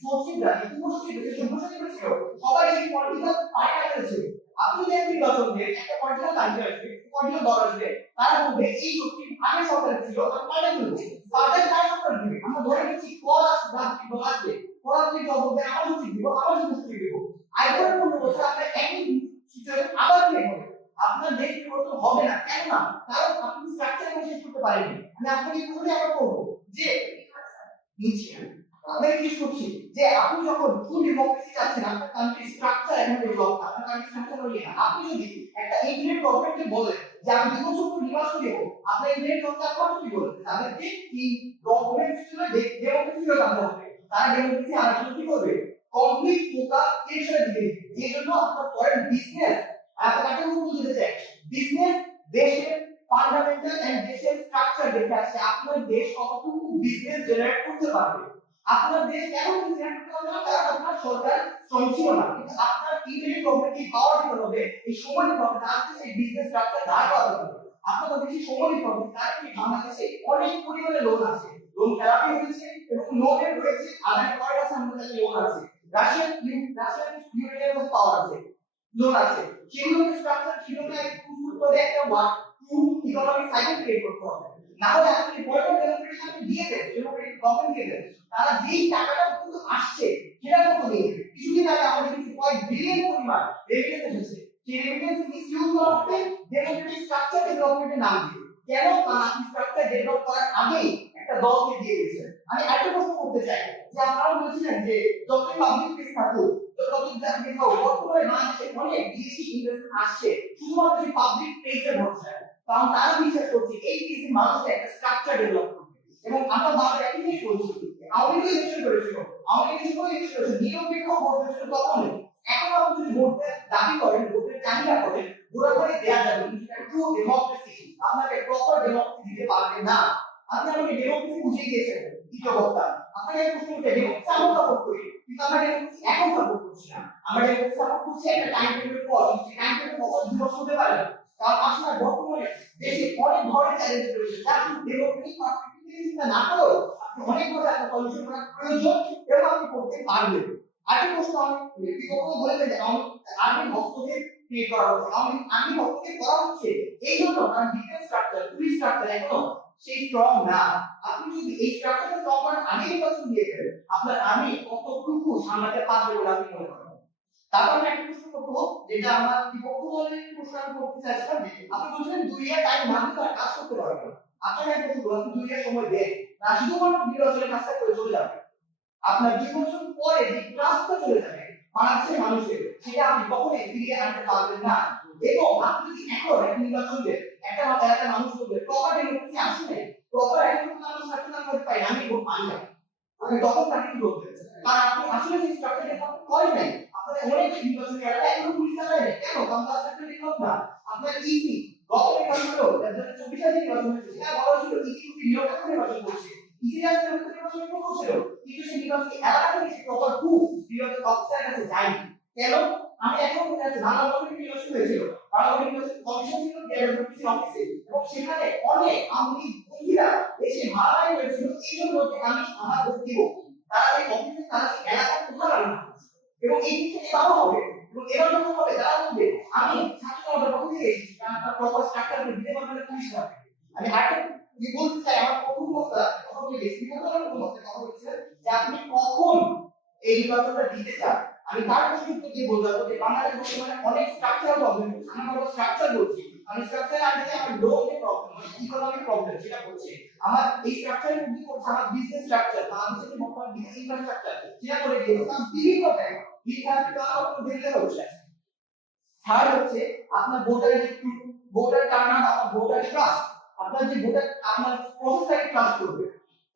সচিবরা উপসচিব যে সচিব ছিল সবাই সেই পলিটিক্যাল পার্টি আছে আপনি যে নির্বাচন দিয়ে একটা পলিটিক্যাল লাইন আসবে পলিটিক্যাল দল আসবে তার মধ্যে এই সচিব আগে সরকার ছিল আর পাল্টে দিল পাল্টে কার সরকার দিবে আমরা ধরে নিচ্ছি কল আসবে আসবে কল যদি জবাব দেয় আমার সচিব দিব আমার সচিব দিব আইবার 15 বছর আপনি একই সিচুয়েশন আবার ক্রিয়েট হবে আপনার দেশ পরিবর্তন হবে না কেন না কারণ আপনি স্ট্রাকচার শেষ করতে পারেননি আমি আপনাকে পুরোটাই আবার বলবো যে নিচে আমরা কি করছি যে আপনি যখন ফুল ডেমোক্রেসি চাচ্ছেন আপনার কান্ট্রি স্ট্রাকচার এখন ডেভেলপ আপনার কান্ট্রি স্ট্রাকচার হয়ে আপনি যদি একটা ইন্ডিয়ান গভর্নমেন্টকে বলেন যে আমি 2 বছর পর নির্বাচন দেব আপনার ইন্ডিয়ান গভর্নমেন্ট আপনার কি বলবে তাদের যে কি গভর্নমেন্ট সিস্টেমে ডেমোক্রেসি হয়ে যাবে তারা ডেমোক্রেসি আরেকটু কি করবে কমপ্লিট ফোকাস ইলেকশনের দিকে এই জন্য আপনার ফরেন বিজনেস আপনাকে উত্তর দিতে চাই বিজনেস দেশের ফান্ডামেন্টাল এন্ড দেশের স্ট্রাকচার দেখে আসছে আপনার দেশ কতটুকু বিজনেস জেনারেট করতে পারবে আপনার দেশ কেন জেনারেট করতে পারবে না কারণ আপনার সরকার সঞ্চয় না কিন্তু আপনার ইন্ডিয়ান গভর্নমেন্ট কি পাওয়ার দিতে হবে এই সময় দিতে হবে তার সেই বিজনেস স্ট্রাকচার দাঁড় করাতে হবে আপনার বেশি সময় দিতে হবে তার কি বাংলাদেশে অনেক পরিমাণে লোন আছে লোন থেরাপি হয়েছে এবং লোনের রয়েছে আদায় করার কাছে আমাদের লোন আছে রাশিয়ান ইউরেনিয়াম পাওয়ার আছে লোন আছে সেগুলো স্ট্রাকচার সেগুলোকে ফুল করে একটা work to economic cycle create করতে হবে না হলে আপনি পয়সা ডেমোক্রেসি সাথে দিয়ে দেন ডেমোক্রেটিক গভর্নমেন্ট দিয়ে দেন তারা যেই টাকাটা কিন্তু আসছে সেটা কত দিয়ে কিছুদিন আগে আমাদের কিছু কয়েক বিলিয়ন পরিমাণ রেভিনিউ এসেছে সেই রেভিনিউ মিসইউজ করা হবে ডেমোক্রেটিক স্ট্রাকচার ডেভেলপমেন্টের নাম দিয়ে কেন কারণ স্ট্রাকচার ডেভেলপ করার আগেই একটা দলকে দিয়ে দিয়েছেন আমি আরেকটা প্রশ্ন করতে চাই যে আপনারা বলেছিলেন যে যতই পাবলিক স্পেস থাকুক তো টপিক দেখে খাও বর্তমানে বাংলাদেশে অনেক বিদেশি ইনভেস্টর আসছে শুধুমাত্র সেই পাবলিক প্লেসে ভরসা, কারণ তারা বিশ্বাস করছে এই দেশে মানুষের একটা স্ট্রাকচার ডেভেলপ করবে। এবং আমরা বারবার একই জিনিস বলছি, আওয়ামী লীগ ইলেকশন করেছিল, আওয়ামী লীগ ইলেকশন করেছিল, নিরপেক্ষ ভোট হয়েছিল তখনই। এখন আপনি যদি ভোটের দাবি করেন, ভোটের চাহিদা করেন, ঘোরাঘুরি দেওয়া যাবে, কিন্তু সেটা ট্রু ডেমোক্রেসি, আপনাকে প্রপার ডেমোক্রেসি দিতে পারবেন না। আপনি আমাকে ডেমোক্রেসি বুঝিয়ে দিয়েছেন দ্বিতীয় বক্তা, আপনাকে প্রশ্ন করতে ডেমোক্রেসি আমরা সাপোর্ট করি, কিন্তু আমরা ডেমোক্রেসি এখন সাপোর্ট করছি না, আমরা ডেমোক্রেসি সাপোর্ট করছি একটা টাইম টেবিলের পর, সেই টাইম টেবিল কখন 2 বছর হতে পারে না। কারণ আসলে বর্তমানে দেশে অনেক ধরনের চ্যালেঞ্জ রয়েছে, যা শুধু ডেমোক্রেটিক পার্সপেক্টিভ চিন্তা না করেও আপনি অনেক ধরনের একটা সলিউশন করার প্রয়োজন এবং আপনি করতে পারবেন। আরেকটা প্রশ্ন আমি ব্যক্তিগত বলেছেন যে আর্মি হস্তক্ষেপ ক্রিয়েট করা হচ্ছে, আর্মি হস্তক্ষেপ করা হচ্ছে এই জন্য কারণ ডিফেন্স স্ট্রাকচার, পুলিশ স্ট্রাকচার এখনো সেই স্ট্রং না। আপনি যদি এই স্ট্রাকচারটা স্ট্রং করার আগে নির্বাচন দিয়ে দেন, আপনার আর্মি কতটুকু সামলাতে পারবে বলে আপনি মনে করেন? তারপর আমি একটা প্রশ্ন করবো, যেটা আমার বিপক্ষ দলের প্রশ্ন আমি করতে চাইছিলাম, যে আপনি বলছিলেন 2 ইয়ার টাইম না দিলে তারা কাজ করতে পারবে না। আপনাকে একটা প্রশ্ন করবো, আপনি 2 ইয়ার সময় দেন না, শুধুমাত্র নির্বাচনের কাজটা করে চলে যাবে, আপনার 2 বছর পরে যে ট্রাস্টটা চলে যাবে বাংলাদেশের মানুষের, সেটা আপনি কখনোই ফিরিয়ে আনতে পারবেন না। এবং আপনি যদি এখন একটা নির্বাচন দেন, একটা এলাকার মানুষ বলবে প্রপার ডেমোক্রেসি আসলে প্রপার এখন আমরা সার্কুলার করতে পাই, আমি ভোট পাই না, আমি তখন তাকে কি বলতে, কারণ আপনি আসলে সেই স্ট্রাকচার ডেভেলপ করেন নাই। আপনাদের অনেক নির্বাচনী এলাকা এখনো পুলিশ চালায় না, কেন? কারণ তার স্ট্রাকচার ডেভেলপ না। আপনার ইসি গত নির্বাচন হলো 2024 সালে নির্বাচন হয়েছে, সেটা বলা ছিল ইসি খুব নিরপেক্ষ নির্বাচন করছে, ইসি রাজ্যের নির্বাচন করছিল, কিন্তু সেই নির্বাচনী এলাকা থেকে সে প্রপার প্রুফ নির্বাচন অফিসারের কাছে যায়নি। কেন? আমি এখন মনে আছে বাংলা গভর্নমেন্ট নির্বাচন হয়েছিল, বাংলা গভর্নমেন্ট নির্বাচন কমিশন ছিল ডেভেলপমেন্ট অফিসে, এবং সেখানে অনেক আওয়ামী বন্ধুরা এসে মারামারি হয়েছিল এই জন্য যে আমি আমার ভোট দিব, তারা এই অফিসে তারা সেই এলাকার কোথাও রান্না করছে, এবং এই জিনিসটা এবারও হবে, এবং এবার যখন হবে তারা বলবে আমি ছাত্র জনতার পক্ষ থেকে এসেছি, কারণ একটা প্রপার স্ট্রাকচার দিতে পারবে না পুলিশ পাবে। আমি আরেকটা কি বলতে চাই, আমার প্রথম কথা কথা বলে গেছি, কথা বলছিলেন যে আপনি কখন এই নির্বাচনটা দিতে চান। আমি তার প্রশ্ন উত্তর দিয়ে বলতে পারবো যে বাংলাদেশ বর্তমানে অনেক স্ট্রাকচারাল প্রবলেম হচ্ছে, আমরা বড় স্ট্রাকচার বলছি, আমি স্ট্রাকচার আনতে আমার লোনের প্রবলেম, ইকোনমিক প্রবলেম যেটা হচ্ছে, আমার এই স্ট্রাকচারের মধ্যে করছে আমার বিজনেস স্ট্রাকচার, বাংলাদেশের যে বর্তমান বিজনেস ইনফ্রাস্ট্রাকচার যেটা করে দিয়েছে তার বিভিন্ন ব্যাংক বিখ্যাত কারণ দেখতে হচ্ছে। থার্ড হচ্ছে আপনার ভোটারের যে ভোটার টার্নআউট, আপনার ভোটার ট্রাস্ট, আপনার যে ভোটার আপনার প্রসেসটাকে ট্রাস্ট করবে।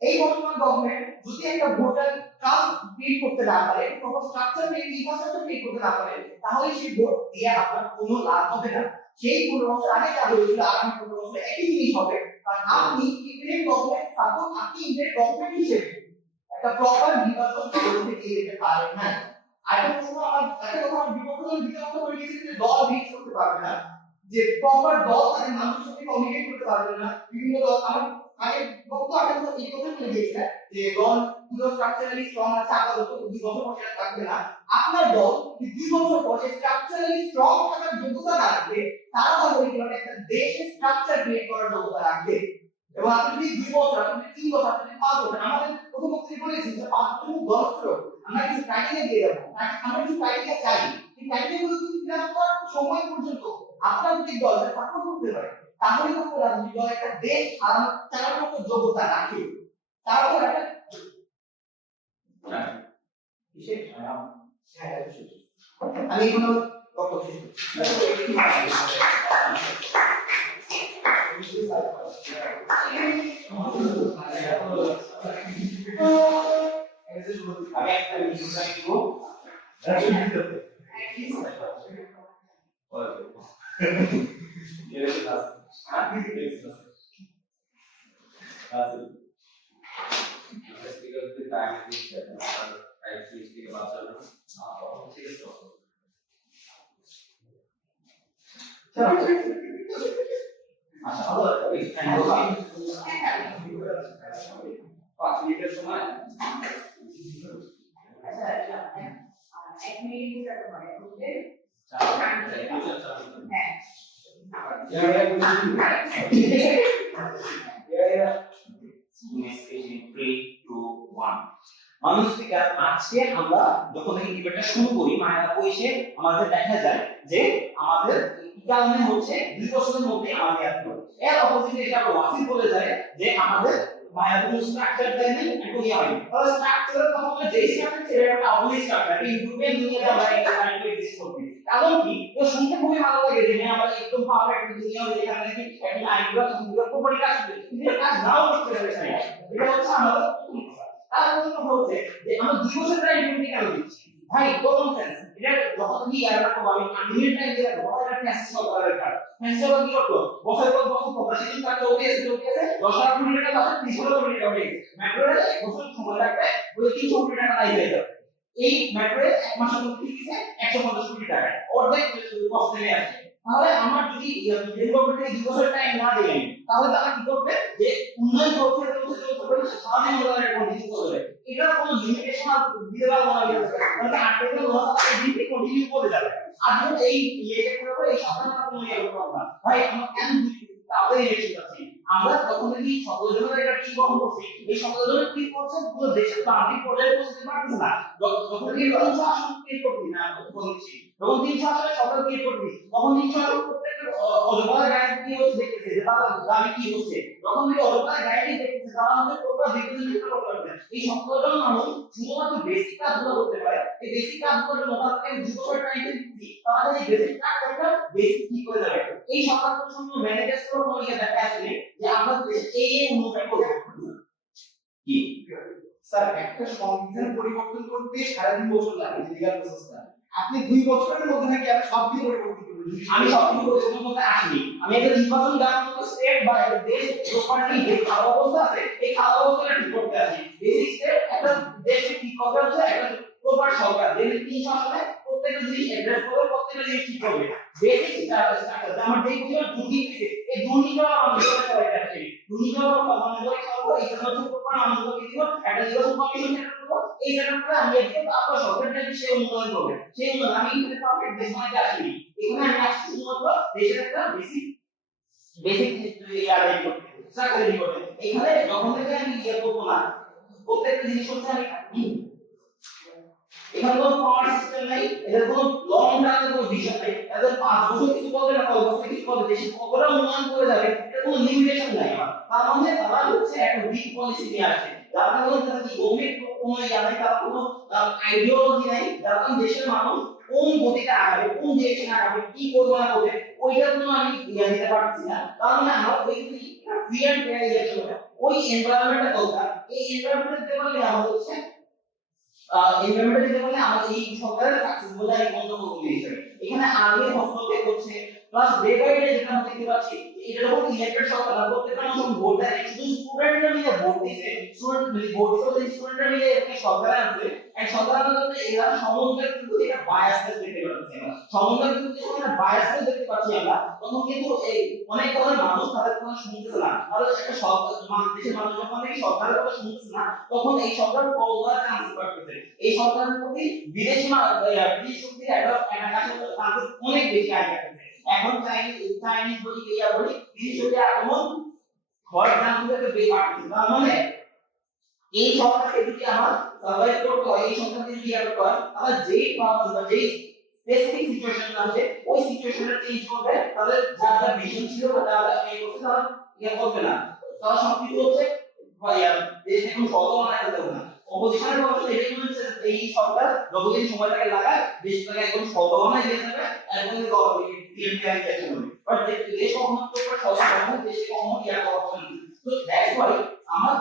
এই বর্তমান গভর্নমেন্ট যদি একটা ভোটার ট্রাস্ট বিল্ড করতে না পারে, proper structure build infrastructure build করতে না পারে, তাহলে সেই ভোট দিয়ে আপনার কোনো লাভ হবে না। সেই 15 বছর আগে যা হয়েছিল আগামী 15 বছর একই জিনিস হবে, কারণ আপনি ইন্ডিয়ান গভর্নমেন্ট সাপোর্ট, আপনি ইন্ডিয়ান গভর্নমেন্ট হিসেবে একটা প্রপার নির্বাচন করতে দিয়ে যেতে পারেন না। আরেকটা প্রশ্ন আমার একটা কথা আমার বিপক্ষ দল বিতর্ক করে গিয়েছে যে দল রিচ করতে পারবে না, যে প্রপার দল তাদের মানুষের সাথে কমিউনিকেট করতে পারবে না, বিভিন্ন দল আমার আগে বক্তব্য আগে তো এই কথা বলে গিয়েছে যে দল পুরো স্ট্রাকচারালি স্ট্রং আছে, আপাতত 2 বছর পর সেটা থাকবে না। আপনার দল 2 বছর পর স্ট্রাকচারালি স্ট্রং থাকার যোগ্যতা রাখবে, তারা তাহলে কিভাবে একটা দেশের স্ট্রাকচার ক্রিয়েট করার যোগ্যতা রাখবে। এবং আপনি যদি 2 বছর, আপনি 3 বছর, আপনি 5 বছর, আমাদের প্রথম বক্তব্যে বলেছি যে 5 বছর দরকার ছিল, আমরা কিছু ক্রাইটেরিয়া দিয়ে দেবো, আমরা কিছু ক্রাইটেরিয়া চাই, এই ক্রাইটেরিয়া গুলো যদি ফিল আপ করার সময় পর্যন্ত আপনার যদি দল সাপোর্ট করতে পারে, তাহলে তো রাজনৈতিক দল একটা দেশ চালানোর মতো যোগ্যতা রাখে। তারপর একটা আমি কোনো বক্তব্য শেষ আমি একটা বিষয় দিব পাঁচ মিনিটের সময় এক মিনিট দিতে পারে বুঝলে মানুষ থেকে আজকে আমরা যখন এই ডিবেটটা শুরু করি মায়া বয়সে আমাদের দেখা যায় যে আমাদের কারণে হচ্ছে 2 বছরের মধ্যে আমাদের এত এর অপোজিটে এটা ওয়াসিফ বলে যায় যে আমাদের মায়া কোনো স্ট্রাকচার দেয় নাই এখন ইয়া হয় তাহলে স্ট্রাকচারের কথা বলে যে স্ট্রাকচার সেটা একটা অবলি স্ট্রাকচার এই ইউরোপিয়ান দুনিয়াতে আমরা একটা কানেক্ট এক্সিস্ট করছি কারণ কি তো শুনতে খুবই ভালো লাগে যে হ্যাঁ আমরা একদম পারফেক্ট দুনিয়া হয়ে যেখানে নাকি একটা আইডিয়া সুন্দর করে কাজ করবে কিন্তু কাজ নাও করতে পারে না এটা হচ্ছে আমাদের প্রথম কথা তারপর কথা হচ্ছে যে আমরা 2 বছর টাইম কেন দিচ্ছি ভাই কমন সেন্স এটা যখন তুমি ইয়ার রাখো আমি আনলিমিটেড টাইম দিয়ে রাখবো এটা ফ্যাসিস্ট করার কাজ ফ্যাসিস্ট কি করতো বছর পর বছর প্রকাশিত কাজ চলতে আছে 10,000 কোটি টাকা বাজে 30,000 কোটি টাকা হয়ে গেছে ম্যাক্রোরে এক বছর সময় লাগবে ওই 300 কোটি টাকা নাই হয়ে যাবে এই ম্যাক্রোরে এক মাসের মধ্যে কি দিছে 150 কোটি টাকা অর্ধেক কষ্ট নেমে আসে তাহলে আমার যদি ডেভেলপমেন্টে 2 বছর টাইম না দিলেন তাহলে তারা কি করবে যে উন্নয়ন করতে সারাদিন ওরা কন্টিনিউ করবে এটার কোনো লিমিটেশন দিতে পারবো না তাহলে আর্টিকেল ডিপি কন্টিনিউ করে যাবে আর যখন এই ইয়েটা করবো এই সাধারণত কোনো ইয়ে করবো না ভাই আমরা কেন তাড়াতাড়ি ইলেকশন যাচ্ছি আমরা তখন কি 17 জনের একটা টিম গঠন করছি এই 17 জনের টিম করছে পুরো দেশের বাকি পর্যায়ে পৌঁছতে পারতেছে না যখন কি 300 আসন ক্রিয়েট করছি না বলছি যখন 300 আসনে সরকার ক্রিয়েট করছি তখন 300 আসন প্রত্যেকটা অজপাড়া গাইড কি হচ্ছে দেখতেছে যে তারা দাবি কি হচ্ছে যখন কি অজপাড়া গাইড দেখতেছে তারা হচ্ছে পুরো রিপ্রেজেন্টেশন করতে পারছে এই 17 জন মানুষ শুধুমাত্র বেসিক কাজগুলো করতে পারে এই বেসিক কাজগুলোর জন্য তাদেরকে 2 বছর টাইম দিচ্ছি তারা এই বেসিক কাজটা বেসিক কি করে যাবে এই সরকার তো শুধু ম্যানেজার্স করে কোনো ইয়ে দেখা আসলে যে আমরা দেশে এই উন্নয়ন করব কি স্যার একটা সংবিধান পরিবর্তন করতে 2.5 বছর লাগে লিগ্যাল প্রসেসটা আপনি 2 বছরের মধ্যে নাকি আপনি সব কিছু পরিবর্তন করবেন আমি সব কিছু পরিবর্তন করতে আসিনি আমি একটা নির্বাচন দেওয়ার মতো স্টেট বা একটা দেশ প্রপার্টি যে খারাপ অবস্থা আছে এই খারাপ অবস্থাটা ঠিক করতে আসি বেসিক স্টেট একটা দেশকে ঠিক করতে হচ্ছে একটা প্রপার সরকার যে 300 আসলে প্রত্যেকটা জিনিস অ্যাড্রেস করবে প্রত্যেকটা জিনিস ঠিক করবে বেসিক স্ট্রাকচার আমার যে কিছু দুর্নীতি এই দুর্নীতিটা আমাদের সবাই আছে দুর্নীতিটা আমাদের সবাই এখানে হচ্ছে প্রপার আমাদের কি দিব একটা নির্বাচন কমিশন সেট করব এই সেট করে আমি একটু আপনার সরকারটা যে উন্নয়ন করবে সেই উন্নয়ন আমি এখানে পাবলিক দেশ মানে আসিনি এখানে আমি আসছি শুধুমাত্র দেশের একটা বেসিক ইয়ার করতে স্ট্রাকচার করতে এখানে যখন থেকে আমি ইয়ে করবো না প্রত্যেকটা জিনিস হচ্ছে আমি এখানে কোনো পাওয়ার সিস্টেম নাই এদের কোনো লং টার্মের কোনো ভিশন নাই এদের 5 বছর কিছু করবে না 10 বছর কিছু করবে দেশে কতটা উন্নয়ন করে যাবে এর কোনো লিমিটেশন নাই তার মানে তারা হচ্ছে একটা বিগ পলিসি নিয়ে আসে যার কারণে তারা কি গভর্নমেন্ট কোনো ইয়া নাই তারা কোনো আইডিওলজি নাই যার কারণে দেশের মানুষ কোন গতিতে আগাবে কোন ডিরেকশনে আগাবে কি করবে না করবে ওইটার জন্য আমি ইয়া দিতে পারছি না তার মানে আমার ওই ফ্রি অ্যান্ড ফেয়ার ইলেকশন ওই এনভায়রনমেন্টটা দরকার এই এনভায়রনমেন্ট দিতে পারলে আমাদের হচ্ছে এনভায়রনমেন্ট দিতে পারলে আমাদের এই সরকারের সাকসেস বলে আমি মন্তব্য করেছি এখানে আগে হস্তক্ষেপ করছে প্লাস ডে বাই ডে যেটা আমরা দেখতে পাচ্ছি এটা যখন ইলেক্টেড সরকার প্রত্যেকটা মানুষ ভোট দেয় শুধু স্টুডেন্টরা মিলে ভোট দিচ্ছে স্টুডেন্ট মিলে ভোট দিচ্ছে স্টুডেন্টরা মিলে এখানে সরকার আছে এক সরকারের মধ্যে এরা সমন্বয় কিন্তু এটা বায়াসনেস দেখতে পাচ্ছি আমরা সমন্বয় কিন্তু যখন বায়াসনেস দেখতে পাচ্ছি আমরা তখন কিন্তু এই অনেক ধরনের মানুষ তাদের কথা শুনতেছে না আর একটা সরকার দেশের মানুষ যখন এই সরকারের কথা শুনতেছে না তখন এই সরকার বড় চান্স পাচ্ছে এই সরকারের প্রতি বিদেশি শক্তির একটা চান্স অনেক বেশি আগে এখন চাইনিজ বলি ইয়া বলি বিদেশি আক্রমণ ফর এক্সাম্পল তার মানে এই সরকারকে যদি আমার সার্ভাইভ করতে হয় এই সরকারকে যদি ইয়া করতে হয় তাহলে যেই প্রবলেম বা যেই স্পেসিফিক সিচুয়েশন আছে ওই সিচুয়েশনটা চেঞ্জ করবে তাদের যা যা ভিশন ছিল যা যা এই করছে তারা ইয়া করবে না তারা সবকিছু হচ্ছে দেশ এখন সচল বানাতে দেবে না অপোজিশনের কথা এটাই বলছে এই সরকার যতদিন সময় লাগে লাগায় দেশটাকে একদম সচল বানাই দিয়ে যাবে একদম টিএমপিআই চেষ্টা করবে বাট দেশ কখনো তো সচল বানাবে দেশ কখনো ইয়া করা হবে না তো দ্যাটস ওয়াই আমার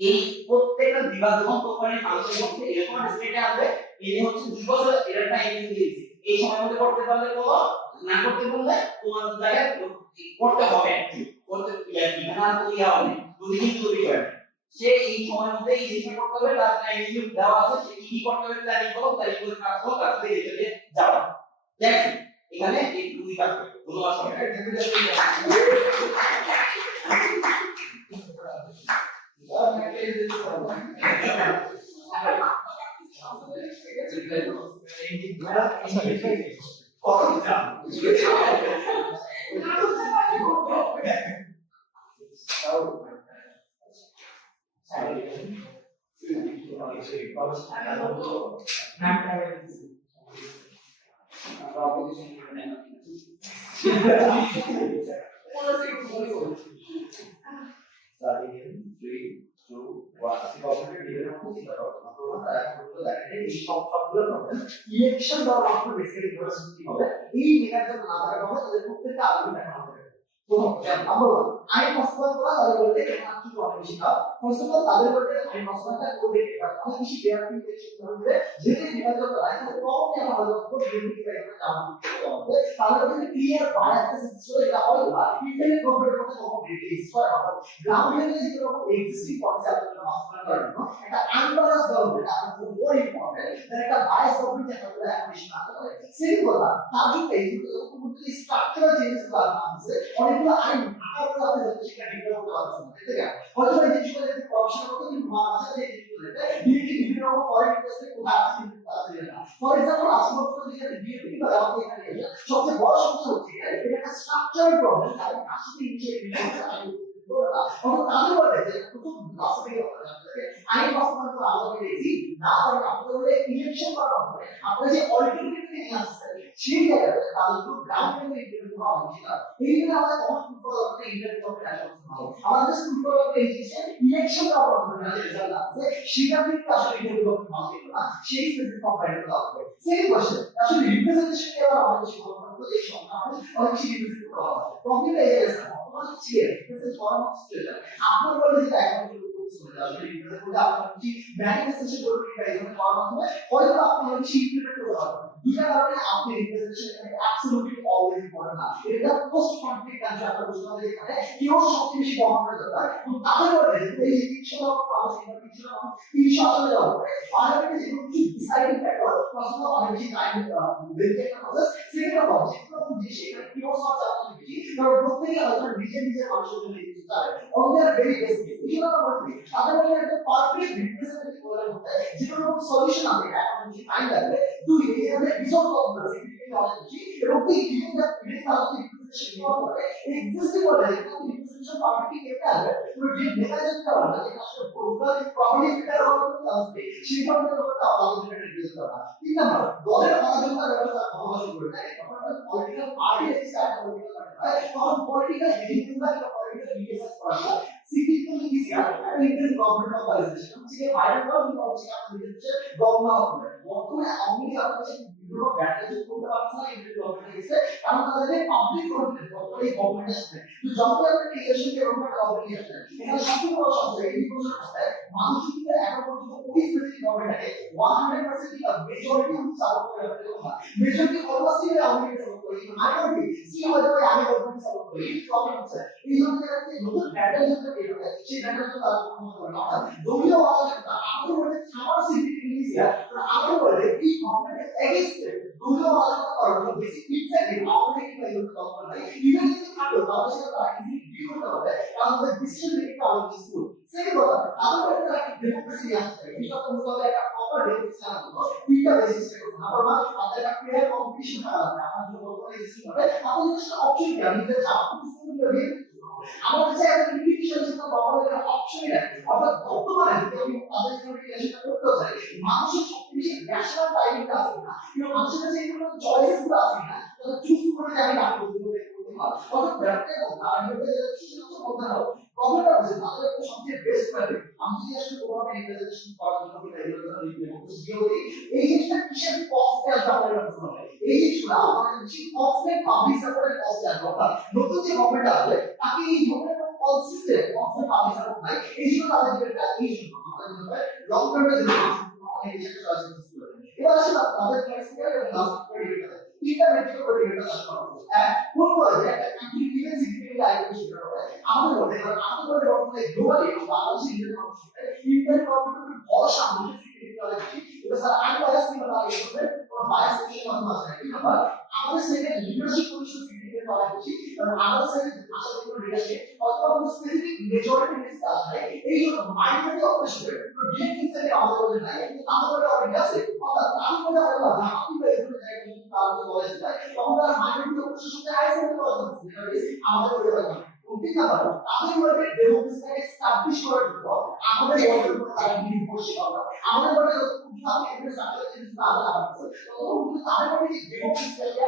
এই প্রত্যেকটা বিভাগ যখন কোম্পানির ফাংশন করতে এরকম স্টেটে আসবে এই হচ্ছে 2 বছর এর টাইম দিয়েছি এই সময়ের মধ্যে করতে পারলে কোনো না করতে পারলে তোমার জায়গায় করতে হবে করতে না করি হবে যদি কিন্তু বিষয় সে এই সময়ের মধ্যে এই জিনিসটা করতে হবে তার টাইম দেওয়া আছে সে কি করতে হবে প্ল্যানিং করো প্ল্যানিং করে কাজ করো কাজ করে চলে যাও দেখো এখানে এই দুই কাজ করতে ধন্যবাদ সবাইকে কোনো চিন্তা করবে না তোমরা তারা বলতে দেখেন এই সবগুলো প্রবলেম ইলেকশন দেওয়ার মাধ্যমে বেসিক্যালি কি হবে এই মেকানিজম না থাকার কারণে তাদের প্রত্যেকটা আর্গুমেন্ট দেখা হবে নাম্বার ওয়ান আইন বাস্তবায়ন করা তাদের বলতে এখানে কি অনেক বেশি কাজ ফার্স্ট অফ অল তাদের বলতে আইন বাস্তবায়নটা করবে অনেক বেশি বেয়ারফুল ইলেকশন হবে যেটা মেকানিজম রাইট হবে প্রবলেম আমাদের উপর বিএনপি কাজ হবে তাহলে যদি ক্লিয়ার বায়াস সিস্টেম এটা হয় না ইন্টারনেট গভর্নমেন্টের মধ্যে কোনো রিলিজ করা হবে গ্রাউন্ড লেভেলে যে রকম এক্সিস্টিং পলিসি আপনারা বাস্তবায়ন করার জন্য একটা আনবায়াস গভর্নমেন্ট আপনার মোর ইম্পর্টেন্ট দেন একটা বায়াস গভর্নমেন্ট যেটা আমরা অ্যাপ্লিকেশন না করে সেকেন্ড কথা তার জন্য এই স্ট্রাকচারাল চেঞ্জেস করা আছে অনেকগুলো আইন আকারে আপনি যত সেটা ডিপ্লয় করতে পারছেন ঠিক আছে হয়তো এই জিনিসগুলো যদি করাপশন করতে কিন্তু মাঝে যে জিনিসগুলো ডিরেক্টলি বিভিন্ন রকম ফরেন ইন্ডাস্ট্রি কোথায় আছে কিন্তু আছে না ফর এক্সাম্পল আজকে যেখানে বিএনপি বা আমাদের এখানে সবচেয়ে বড় সমস্যা হচ্ছে এটা একটা স্ট্রাকচারাল প্রবলেম তাই আসলে ইনিশিয়েটিভ তাদের বলে যে প্রথম আইন বাস্তবায়ন করা আলাদা দেখি না পারে আপনাদের ইলেকশন করা হবে আপনারা যে অল্টারনেটিভ নিয়ে আসছেন সেই জায়গাতে তাদের তো গ্রাউন্ড লেভেলে ইন্টারভিউ হওয়া উচিত না এই জন্য আমাদের কমন ফুটবল করতে ইন্টারভিউ করতে আসতে হবে আমাদের ফুটবল করতে এসেছে ইলেকশন করা হবে না যে রেজাল্ট আছে সেটা থেকে আসলে ইন্টারভিউ করতে হবে না সেই স্পেসিফিক কম্পাইল করা হবে সেকেন্ড কোশ্চেন আসলে রিপ্রেজেন্টেশন এর অনেক বেশি গুরুত্বপূর্ণ এই সংখ্যা অনেক বেশি রিপ্রেজেন্ট করা হবে প্রবলেম এই জায়গায় বর্তমানে ছিল রিপ্রেজেন্ট করা হচ্ছে আপনার বলে যে এখন আসলে রিপ্রেজেন্ট করতে আপনার কি ম্যানিফেস্টেশন করতে পারেন করার মাধ্যমে হয়তো আপনি বেশি ইমপ্লিমেন্ট করতে পারবেন দুটা কারণে আপনি রিপ্রেজেন্টেশন এখানে অ্যাবসলিউটলি অলওয়েজ ইম্পর্টেন্ট না এটা পোস্ট কনফ্লিক্ট কান্ট্রি আপনারা বুঝতে হবে এখানে কেউ সবচেয়ে বেশি গভর্নমেন্ট দরকার এবং তাদের বলে এই 300 মানুষ কিংবা 300 আসলে যাওয়া পার্লামেন্টে যে কোনো কিছু ডিসাইডিং ফ্যাক্টর প্রথম অনেক বেশি টাইম বেরিয়ে একটা প্রসেস সেকেন্ড অফ অল যে কোনো জিনিস এখানে কেউ সব চালাতে বেশি কারণ প্রত্যেকে হয়তো নিজের মানুষের জন্য এই জিনিস চালায় অন দেয়ার ভেরি বেসিক এই জন্য আমরা বলি তাদের বলে একটা পারফেক্ট রিপ্রেজেন্টেটিভ বলার মধ্যে যে কোনো সলিউশন আছে এখন যে টাইম লাগবে দুই এই ধরনের রিসোর্স অফ টেকনোলজি এবং এই গিভিং দ্য টেকনোলজি রিপ্রেজেন্টেশন করে এক্সিস্টিং বলে রিপ্রেজেন্টেশন পার্টি কেটে আসবে পুরো যে মেকানিজমটা আমরা যেটা আসলে প্রপারলি প্রপারলি ফিটার হবে আসবে সেই ধরনের একটা আলোচনা রিপ্রেজেন্ট করা তিন নাম্বার দলের অনাজনতা ব্যবস্থা সমাধান করে দেয় তখন political party start political party তখন পলিটিক্যাল এজেন্ডা বা পলিটিক্যাল লিডারশিপ করা সিগনিফিক্যান্টলি ইজিয়ার একটা ইন্ডিয়ান গভর্নমেন্ট অর্গানাইজেশন যে ভাইরাল করা কিন্তু হচ্ছে আমাদের হচ্ছে গভর্নমেন্ট বর্তমানে আমি আপনাদের বিভিন্ন ব্যাটারি করতে পারছে না ইন্ডিয়ান গভর্নমেন্ট এসে কারণ তাদের পাবলিক কনফিডেন্স বর্তমানে গভর্নমেন্ট আসছে তো যখন আপনি ইলেকশনকে গভর্নমেন্ট অবলিয়ে আসেন এখানে সবচেয়ে বড় সমস্যা এই বছর আছে মানুষ কিন্তু এখন পর্যন্ত ওই স্পেসিফিক গভর্নমেন্টকে 100% কি মেজরিটি আমি সাপোর্ট করে রাখতে পারবো না মেজরিটি অলওয়েজ কি আমি সাপোর্ট করি মাইনরিটি সি হয়তো আমি গভর্নমেন্ট সাপোর্ট করি প্রবলেম হচ্ছে এই জন্য যে নতুন ব্যাটারি যেটা বের হয় সেই ব্যাটারি তো তার কোনো করে না দলীয় আলোচনা আমাদের মধ্যে খাবার সিগনিফিকেন্টলি ইজিয়ার আমাদের মধ্যে এই গভর্নমেন্টের এগেইনস্ট দলীয় আলোচনা করার জন্য বেশি ইনসেন্টিভ আমাদের কি পাই গভর্নমেন্ট নাই ইভেন যদি থাকলো তাহলে সেটা তারা ইজিলি ডিল করতে হবে কারণ আমাদের ডিসিশন মেকিংটা অনেক স্মুথ সেকেন্ড কথা আমাদের একটা ডেমোক্রেসি আসছে এটা তো বুঝতে হবে একটা প্রপার ডেমোক্রেসি আনবো তিনটা বেসিস নাম্বার ওয়ান আমাদের একটা ফেয়ার কম্পিটিশন থাকবে আমাদের জন্য বর্তমানে এক্সিস্ট হবে আমাদের জন্য অপশন কি আমি যে চাপ আমাদের কাছে একটা লিমিটেশন আছে তো গভর্নমেন্টের অপশনই নাই অর্থাৎ বর্তমানে যদি আমি তাদের জন্য রিলেশনটা করতে চাই মানুষের সবচেয়ে বেশি ন্যাশনাল টাইমিংটা আছে না কিন্তু মানুষের কাছে এই কোনো চয়েসগুলো আছে না তারা চুজ করে যে আমি নাটক করতে পারি অর্থাৎ ব্যাপারটা আর যেটা সেটা তো বলতে হবে প্রবলেমটা হচ্ছে তাদের সবচেয়ে বেস্ট প্ল্যান আমি যদি আসলে কোনোভাবে রিপ্রেজেন্টেশন করার জন্য এই জিনিসটা কিসের কস্টে আসবে আমাদের কাছে এই জিনিসগুলো আমাদের বেশি কস্টে পাবলিক সেক্টরের কস্টে আসবে অর্থাৎ নতুন যে গভর্নমেন্ট আসবে তাকে এই ধরনের কনসিস্টেন্ট কস্টে পাবলিক সেক্টর নাই এই জন্য তাদের একটা এই জন্য আমাদের লং টার্মের জন্য অনেক বেশি চয়েস করতে হবে এবার আসলে তাদের ক্লাসিক্যাল এবং লাস্ট পয়েন্ট তিনটা মেট্রিক করে এটা চাষ করা হবে কোন বলে একটা কান্ট্রি ইভেন সিগনিফিকেন্ট আইডেন্টিটি সেটা হবে আমাদের মধ্যে আমাদের মধ্যে বর্তমানে গ্লোবালি বাংলাদেশি ইন্ডিয়ান মানুষের ইন্ডিয়ান কম্পিউটার ভরসা আমাদের সিগনিফিকেন্ট আছে এটা স্যার আমি বায়াস নিয়ে কথা বলতে কোন বায়াস সেকশন মাধ্যমে আছে কি নাম্বার আমাদের সেকেন্ড লিডারশিপ পজিশন সিগনিফিকেন্ট অনেক বেশি কারণ আমাদের সেকেন্ড আশা করি লিডারশিপ অথবা স্পেসিফিক মেজরিটি লিস্ট আছে এই জন্য মাইনরিটি অপারেশন ডিএনএ থেকে আমাদের মধ্যে নাই কিন্তু আমাদের অলরেডি আছে অর্থাৎ আমি মনে হয় না আপনি এই ধরনের জায়গায় তার বলে যায় তখন তারা মাইনরিটি অপারেশন সাথে আইসেন্ট করা আমাদের মধ্যে হয় না ঠিক না তাদের মধ্যে ডেমোক্রেসিটাকে এস্টাবলিশ করার জন্য আমাদের বর্তমানে তারা নির্ভরশীল হবে আমাদের মধ্যে আপনি এখানে সাকসেস জিনিস না আছে তখন কিন্তু তাদের মধ্যে ডেমোক্রেসিটাকে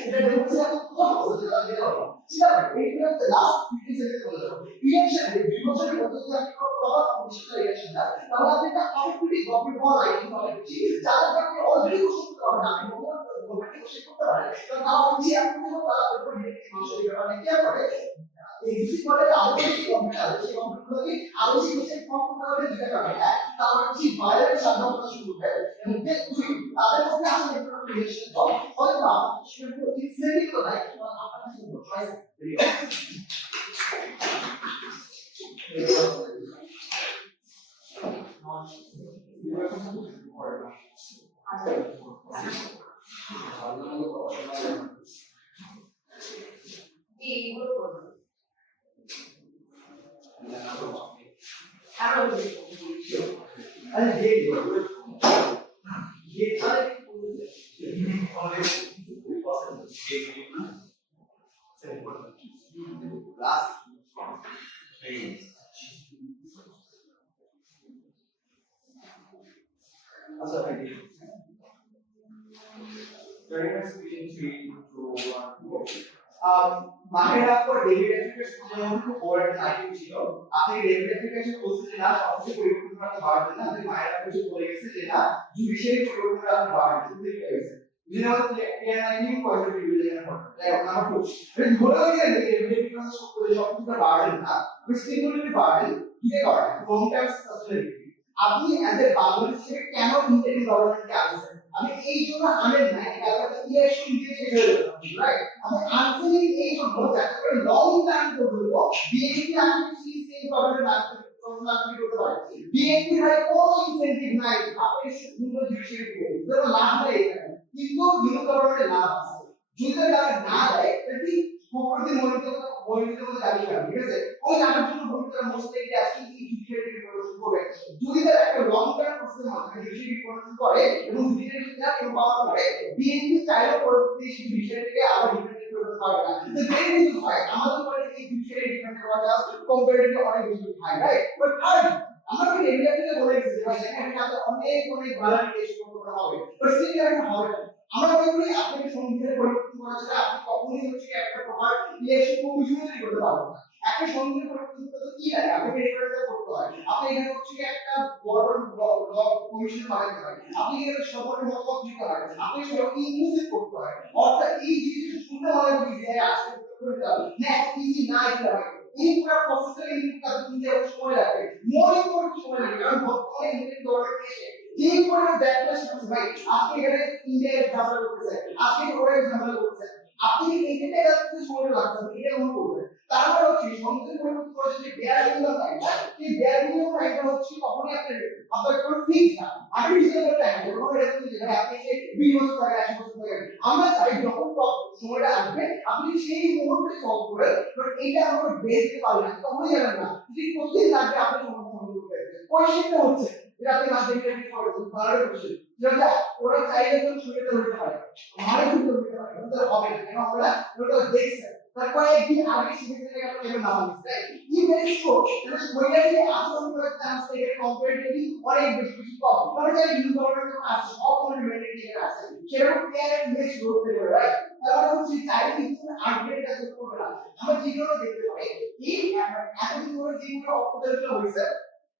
এটা ডেমোক্রেসি এখন কোথাও হচ্ছে যেটা বের হবে ঠিক আছে এইটা হচ্ছে লাস্ট 50 সেকেন্ড বলে দেবো ইলেকশন এর 2 বছরের মধ্যে যদি আপনি কোনো প্রভাব কমিশন ইলেকশন দেন তাহলে আপনি একটা অটোমেটিক গভর্নমেন্ট হওয়ার আইডি হবে যারা আপনি অলরেডি কোশ্চেন করতে পারেন আপনি গভর্নমেন্ট কোশ্চেন করতে পারেন কারণ তারা হচ্ছে আপনি তারা উপর ডিরেক্টলি মানুষের ব্যাপারে কি করে এক্সিস্ট করে আরো বেশি কম্পিউটার আছে সেই কম্পিউটারকে আরো বেশি কোশ্চেন ফর্ম করতে হবে দিতে পারে তার হচ্ছে বাইরের সাধারণত শুরু করে এবং দুই তাদের মধ্যে আসলে একটা রিলেশন হয় হয়তো আপনার সেটা ইনসেন্টিভ তো নাই আপনার কাছে চয়েস এইগুলো করবে আরো আরে যে আচ্ছা ভাই very much speaking 3 2 1 go মাহের আপর ডেরিভেটিভস যেমন খুব বোর্ড নাইটিং ছিল আপনি ডেরিভেটিভস বলতে যে না সবচেয়ে পরিবর্তন করতে পারবেন না আপনি মাহের আপর যে বলে গেছে যে না জুডিশিয়ারি পরিবর্তন আপনি পারবেন শুনতে পেয়ে গেছে যেমন ক্লিয়ার নাইটিং পয়েন্ট অফ ভিউ যেটা পড়তে তাই নাম্বার 2 এটা বলে গেছে ডেরিভেটিভস সব করে সবকিছু পারবেন না স্টিমুলেটরি পারবেন কি করে লং টার্ম সাস্টেইনেবিলিটি আপনি অ্যাজ এ বাংলাদেশ হিসেবে কেন ইন্টারনেট গভর্নমেন্টকে আসছেন আমি এই জন্য আনেন না এটা একটা ইলেকশন দিয়ে শেষ হয়ে যাবে রাইট আমি আনসারিং এই জন্য যাতে করে লং টার্ম পর্যন্ত বিএনপি আসলে সেই প্রবলেম না করতে পারে বিএনপি এর কোনো ইনসেনটিভ নাই আপনি সুন্দর জুডিশিয়ারি দিয়ে ধরো লাভ নাই এখানে কিন্তু নিউ গভর্নমেন্টের লাভ আছে যদি তারা না দেয় তাহলে প্রকৃতি মনোনীত মধ্যে দাবি করে ঠিক আছে ওই জানার জন্য ভূমিকা মোস্ট লাইকলি আজকে এই জুডিশিয়ারি রিফরমেশন করবে যদি তারা একটা লং টার্ম প্রসেসের মাধ্যমে জুডিশিয়ারি রিফরমেশন করে এবং জুডিশিয়ারি না কেউ পাওয়ার পরে বিএনপি চাইলেও পরবর্তী সেই জুডিশিয়ারিকে আবার ডিপেন্ডেন্ট করতে পারবে না তো দেন কিন্তু হয় আমাদের উপরে এই জুডিশিয়ারি ডিপেন্ড করা জাস্ট কম্পারেটিভলি অনেক বেশি হাই রাইট বাট থার্ড আমরা কি রেগুলারলি বলে গেছি ভাই এখানে আমাদের অনেক অনেক ভালো রিলেশন করতে হবে বাট স্টিল এটা হবে না আমরা মনে করি আপনাকে সংবিধানের পরিবর্তন করা ছাড়া আপনি কখনোই হচ্ছে একটা প্রপার ইলেকশন কমিশন তৈরি করতে পারবেন না একটা সংবিধানের পরিবর্তন করতে কি লাগে আপনাকে রেফারেন্ডাম করতে হয় আপনি এখানে হচ্ছে একটা বড় ল কমিশন বানাতে হয় আপনি এখানে সবার মতামত দিতে হয় আপনি সবাইকে ইনক্লুসিভ করতে হয় অর্থাৎ এই জিনিসটা শুনতে মনে করি যে আসলে করে দাও না ইজি না এটা হয় এই পুরো প্রসেসটা কিন্তু কাজ করতে সময় লাগে মনে করতে সময় লাগে কারণ বর্তমানে ইন্ডিয়ান গভর্নমেন্ট এসে এই পরে ব্যাকলাশ ভাই আপনি এখানে ইন্ডিয়ার ঝামেলা করতেছেন আপনি ওরের ঝামেলা করতেছেন আপনি এইটা কাজে সময় লাগছে এটা মনে করবেন তারপর হচ্ছে সংবিধান পরিবর্তন করে যে বেয়ার মিনিমাম টাইম এই বেয়ার মিনিমাম টাইমটা হচ্ছে কখনোই আপনার কোনো ফিক্স না আপনি রিজনেবল টাইম যখন এরকম যে ভাই আপনি যে 20 বছর ধরে 100 বছর ধরে আমরা চাই যখন সময়টা আসবে আপনি সেই মুহূর্তে সলভ করে বাট এইটা আমরা বের দিতে পারি না কখনোই জানেন না যদি প্রতিদিন লাগবে আপনি সমাধান করতে কোয়েশ্চেনটা হচ্ছে এটা আপনি না দেখে কি করবেন ভালো কোশ্চেন যেটা ওরা চাইলে তো সুবিধা হতে পারে আমার সুবিধা হতে পারে কিন্তু হবে না কেন আমরা ওটা দেখছেন তারপর একদিন আগে শিখে গেলে কেন না বলছে কি ভেরি শোর এটা ওইটা যে আসল করার চান্স থেকে কম্পারেটিভলি অনেক বেশি বেশি কম মানে যে ইউজ করার জন্য আছে সব ধরনের মেন্টালিটি এর আছে সেরকম কেয়ার এন্ড মেক করতে পারে রাইট তারপর হচ্ছে চাইলে কিন্তু আপডেট কাজ করবে না আমরা যেগুলো দেখতে পাই এই এতদিন ধরে যেগুলো অপচয়গুলো হয়েছে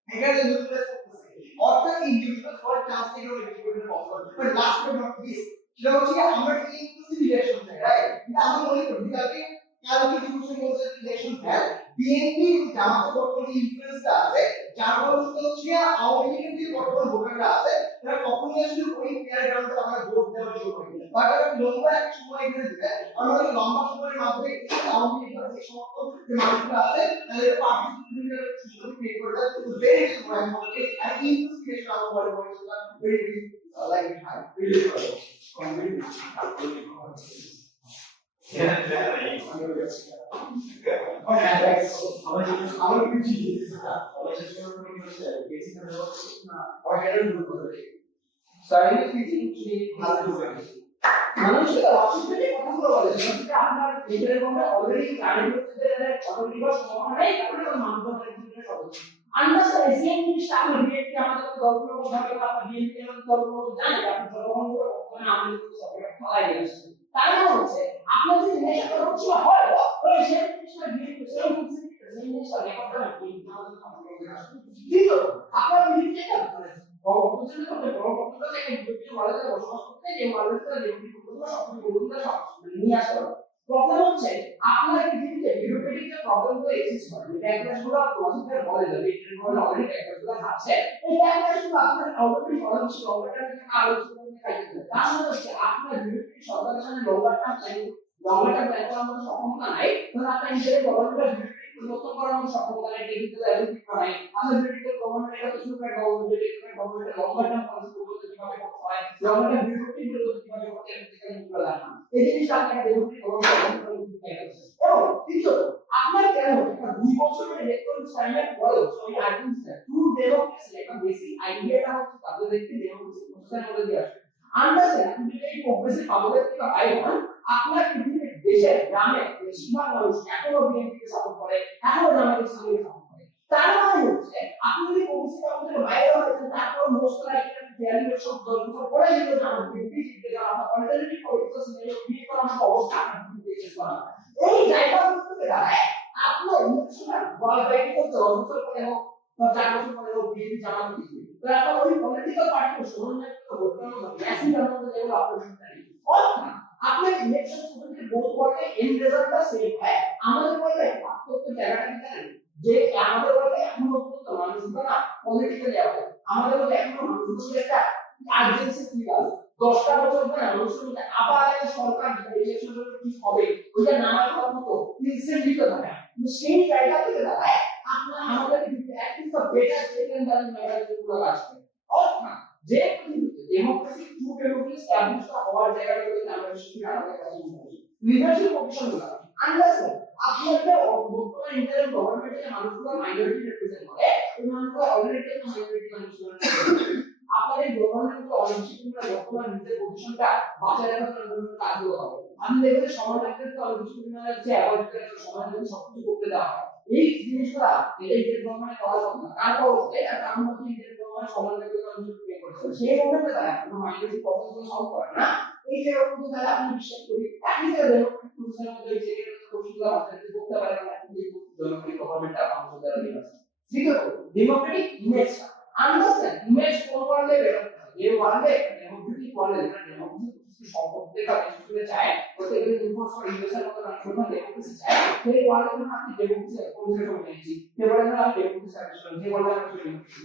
এখানে নিউক্লিয়াস করতেছে অর্থাৎ ইন্ডিভিজুয়াল ফর চান্স থেকে অনেক বেশি করে possible but last but not list সেটা হচ্ছে আমরা ইনক্লুসিভ রিলেশন চাই রাইট এটা আমরা মনে করি কালকে ডিসকাশন মধ্যে রিলেশন হ্যাঁ বিএনপি জামাতে বর্তমানে ইনফ্লুয়েন্সটা আছে যার ফলে হচ্ছে আওয়ামী লীগের যে বর্তমান ভোটাররা আছে তারা কখনোই আসলে ওই ফেয়ার গ্রাউন্ডে আমরা ভোট দেওয়ার জন্য করি বাট একটা লম্বা একটা সময় এখানে দিতে আমরা ওই লম্বা সময়ের মাধ্যমে আওয়ামী লীগের যে সমস্ত যে মানুষগুলো আছে তাদের পার্টিসিপেশনের সিস্টেম ক্রিয়েট করে দেয় তো ভেরি ইম্পর্টেন্ট আর ইনভেস্টিগেশন আমরা বলে ভেরি লাইক হাই রিলি মানুষের অসুবিধা কথাগুলো বলে সেটা আপনার এটার মধ্যে অলরেডি গাড়ি হচ্ছে যে অটোমেটিক সম্ভাবনা নেই তারপরে মানুষের ক্ষেত্রে সদস্য আমরা স্যার এসিএন জিনিসটা আমরা বিএনপি আমাদের গল্পের মধ্যে থাকে আমরা বিএনপি আমাদের গল্পের মধ্যে জানি আপনি জনগণ করে ওখানে আমাদের সাপোর্ট ফলাই দিয়েছেন তার মানে হচ্ছে আপনার যদি নেশা করা হচ্ছে হয় ওই সে দ্বিতীয়ত আপনার পৃথিবীতে একটা অপরচুনিটি হবে বড় কম্পিউটার থেকে পৃথিবীতে ওয়ার্ল্ডে বসবাস করতে যে ওয়ার্ল্ডে লেভেল করতে সবকিছু বলুন না সব নিয়ে আসতে হবে প্রবলেম হচ্ছে আপনার পৃথিবীতে বিউরোক্রেটিক যে প্রবলেমগুলো এক্সিস্ট করে ব্যাকগ্রাউন্ডগুলো লজিক্যাল বলে যাবে এগুলো অলরেডি ব্যাকগ্রাউন্ডগুলো আছে এই ব্যাকগ্রাউন্ডগুলো আপনার অলরেডি বলা হচ্ছে লম্বাটা থেকে আলোচনা করতে পারবেন তার মানে হচ্ছে আপনার বিউরোক্রেটিক সরকারের সামনে লম্বাটা প্ল্যান করার মতো সক্ষমতা নাই তাহলে আপনার ইন্টারনেট গভর্নমেন্টের বিউরোক্রেটিক পরিবর্তন করার মতো সক্ষমতা নাই টেকনিক্যাল অ্যাবিলিটি নাই আপনার বিউরোক্রেটিক গভর্নমেন্ট এটা কিছু করে গভর্নমেন্টের লম্বাটা পলিসি পরিবর্তন কিভাবে করতে হয় লম্বাটা বিউরোক্রেটিক পরিবর্তন কিভাবে করতে হয় সেটা নিয়ে জানা এই জিনিসটা আপনাকে ডেমোক্রেটিক গভর্নমেন্ট এবং তৃতীয়ত আপনার কেন একটা 2 বছর ধরে ইলেকট্রনিক স্ট্যান্ডার্ড পড়ো ওই আর্গুমেন্টটা ট্রু ডেমোক্রেসি একটা বেসিক আইডিয়াটা হচ্ছে তাদের দেখতে ডেমোক্রেসি প্রসেসের মধ্যে দিয়ে আসে আন্ডারস্ট্যান্ড আপনি যদি এই প্রোগ্রেসিভ পাবলিক থেকে বাইরে হন আপনার পৃথিবীর দেশে গ্রামে বেশিরভাগ মানুষ এখনো বিএনপিকে সাপোর্ট করে এখনো জামায়াত ইসলামীকে সাপোর্ট করে তার মানে হচ্ছে আপনি যদি প্রোগ্রেসিভ পাবলিক থেকে বাইরে হন তারপর মোস্ট লাইকলি ফেয়ারলি সব দলগুলো পড়ে গেলে জামাত বিএনপি জিততে যাওয়া আপনার অল্টারনেটিভ পলিটিক্যাল সিনারিও ক্রিয়েট করার মতো অবস্থা আপনার দেশে করা এই জায়গাগুলো থেকে দাঁড়ায় আপনার ইলেকশনের বাইরে করতে অবসর করে হোক বা 4 বছর পরে হোক বিএনপি জামাত জিতবে তো এখন ওই পলিটিক্যাল পার্টিকে সমন্বয় করে ভোট করার মতো ম্যাসিভ আমাদের যেগুলো আপনার শুনতে অর্থাৎ আপনার ইলেকশন পদ্ধতি বহু বলতে এন্ড রেজাল্টটা সেম হয় আমাদের বলতে পার্থক্য জায়গাটা কি জানেন যে আমাদের বলতে এখনো পর্যন্ত মানুষগুলো না পলিটিক্যাল লেভেল আমাদের বলতে এখনো মানুষগুলো একটা আর্জেন্সি ফিল আছে 10টা বছর ধরে মানুষের মধ্যে আবার একটা সরকার ইলেকশন কি হবে ওইটা নানা খাওয়ার মতো ইনসেন্টিভ থাকে কিন্তু সেই জায়গা থেকে দাঁড়ায় আপনার আমাদের at least better second balance management গুলো আসবে অর্থাৎ যে ডেমোক্রেসি ট্রু ডেমোক্রেসি এস্টাবলিশ হওয়ার জায়গাগুলোতে আমরা শিখি আমাদের কাছে লিডারশিপ পজিশনগুলো আন্ডারস্ট্যান্ড আপনাদের বর্তমান ইন্টারিম গভর্নমেন্টের মানুষগুলো মাইনরিটি রিপ্রেজেন্ট করে এই মানুষগুলো অলরেডি মাইনরিটি মানুষগুলো আপনাদের গভর্নমেন্ট অনিশ্চিততা বর্তমান নিজের পজিশনটা বাঁচায় রাখার জন্য কাজগুলো হবে আমি দেখবেন সময় লাগবে তো অনিশ্চিততার যে অ্যাভয়েড করে সময় যদি সবকিছু করতে দেওয়া হয় এই জিনিসগুলো ইন্ডিয়ান গভর্নমেন্ট করার কথা না তারপর এটা কারণ হচ্ছে ইন্ডিয়ান গভর্নমেন্ট সময় লাগবে তো অনিশ্চিত পে করতে সেই মোমেন্টে তারা কোনো মাইনরিটি প্রবলেমগুলো সলভ করে না এই যে রকম তাহলে আপনি বিশ্বাস করি একই যে ডেমোক্রেটিক প্রসেসের মধ্যে এই যে কোশ্চেনগুলো আপনাদের করতে পারেন না আপনি ডেমোক্রেটিক গভর্নমেন্টটা আমাদের দ্বারা নিয়ে আসে দ্বিতীয়ত ডেমোক্রেটিক ইমেজটা আন্ডারস্ট্যান্ড ইমেজ কোন ওয়ার্ল্ডে বেটার এই ওয়ার্ল্ডে ডেমোক্রেটিক ওয়ার্ল্ডে যেটা ডেমোক্রেসি সম্পর্কে কাজ করতে চায় প্রত্যেকদিন ইনফোর্স করে ইউএসএর মতো রাষ্ট্রটা ডেমোক্রেসি চায় সেই ওয়ার্ল্ডে যখন আপনি ডেমোক্রেসি পরিচয় করে নিয়েছি সেবারে না আপনি ডেমোক্রেসি সার্ভিস যে বললাম আপনি ডেমোক্রেসি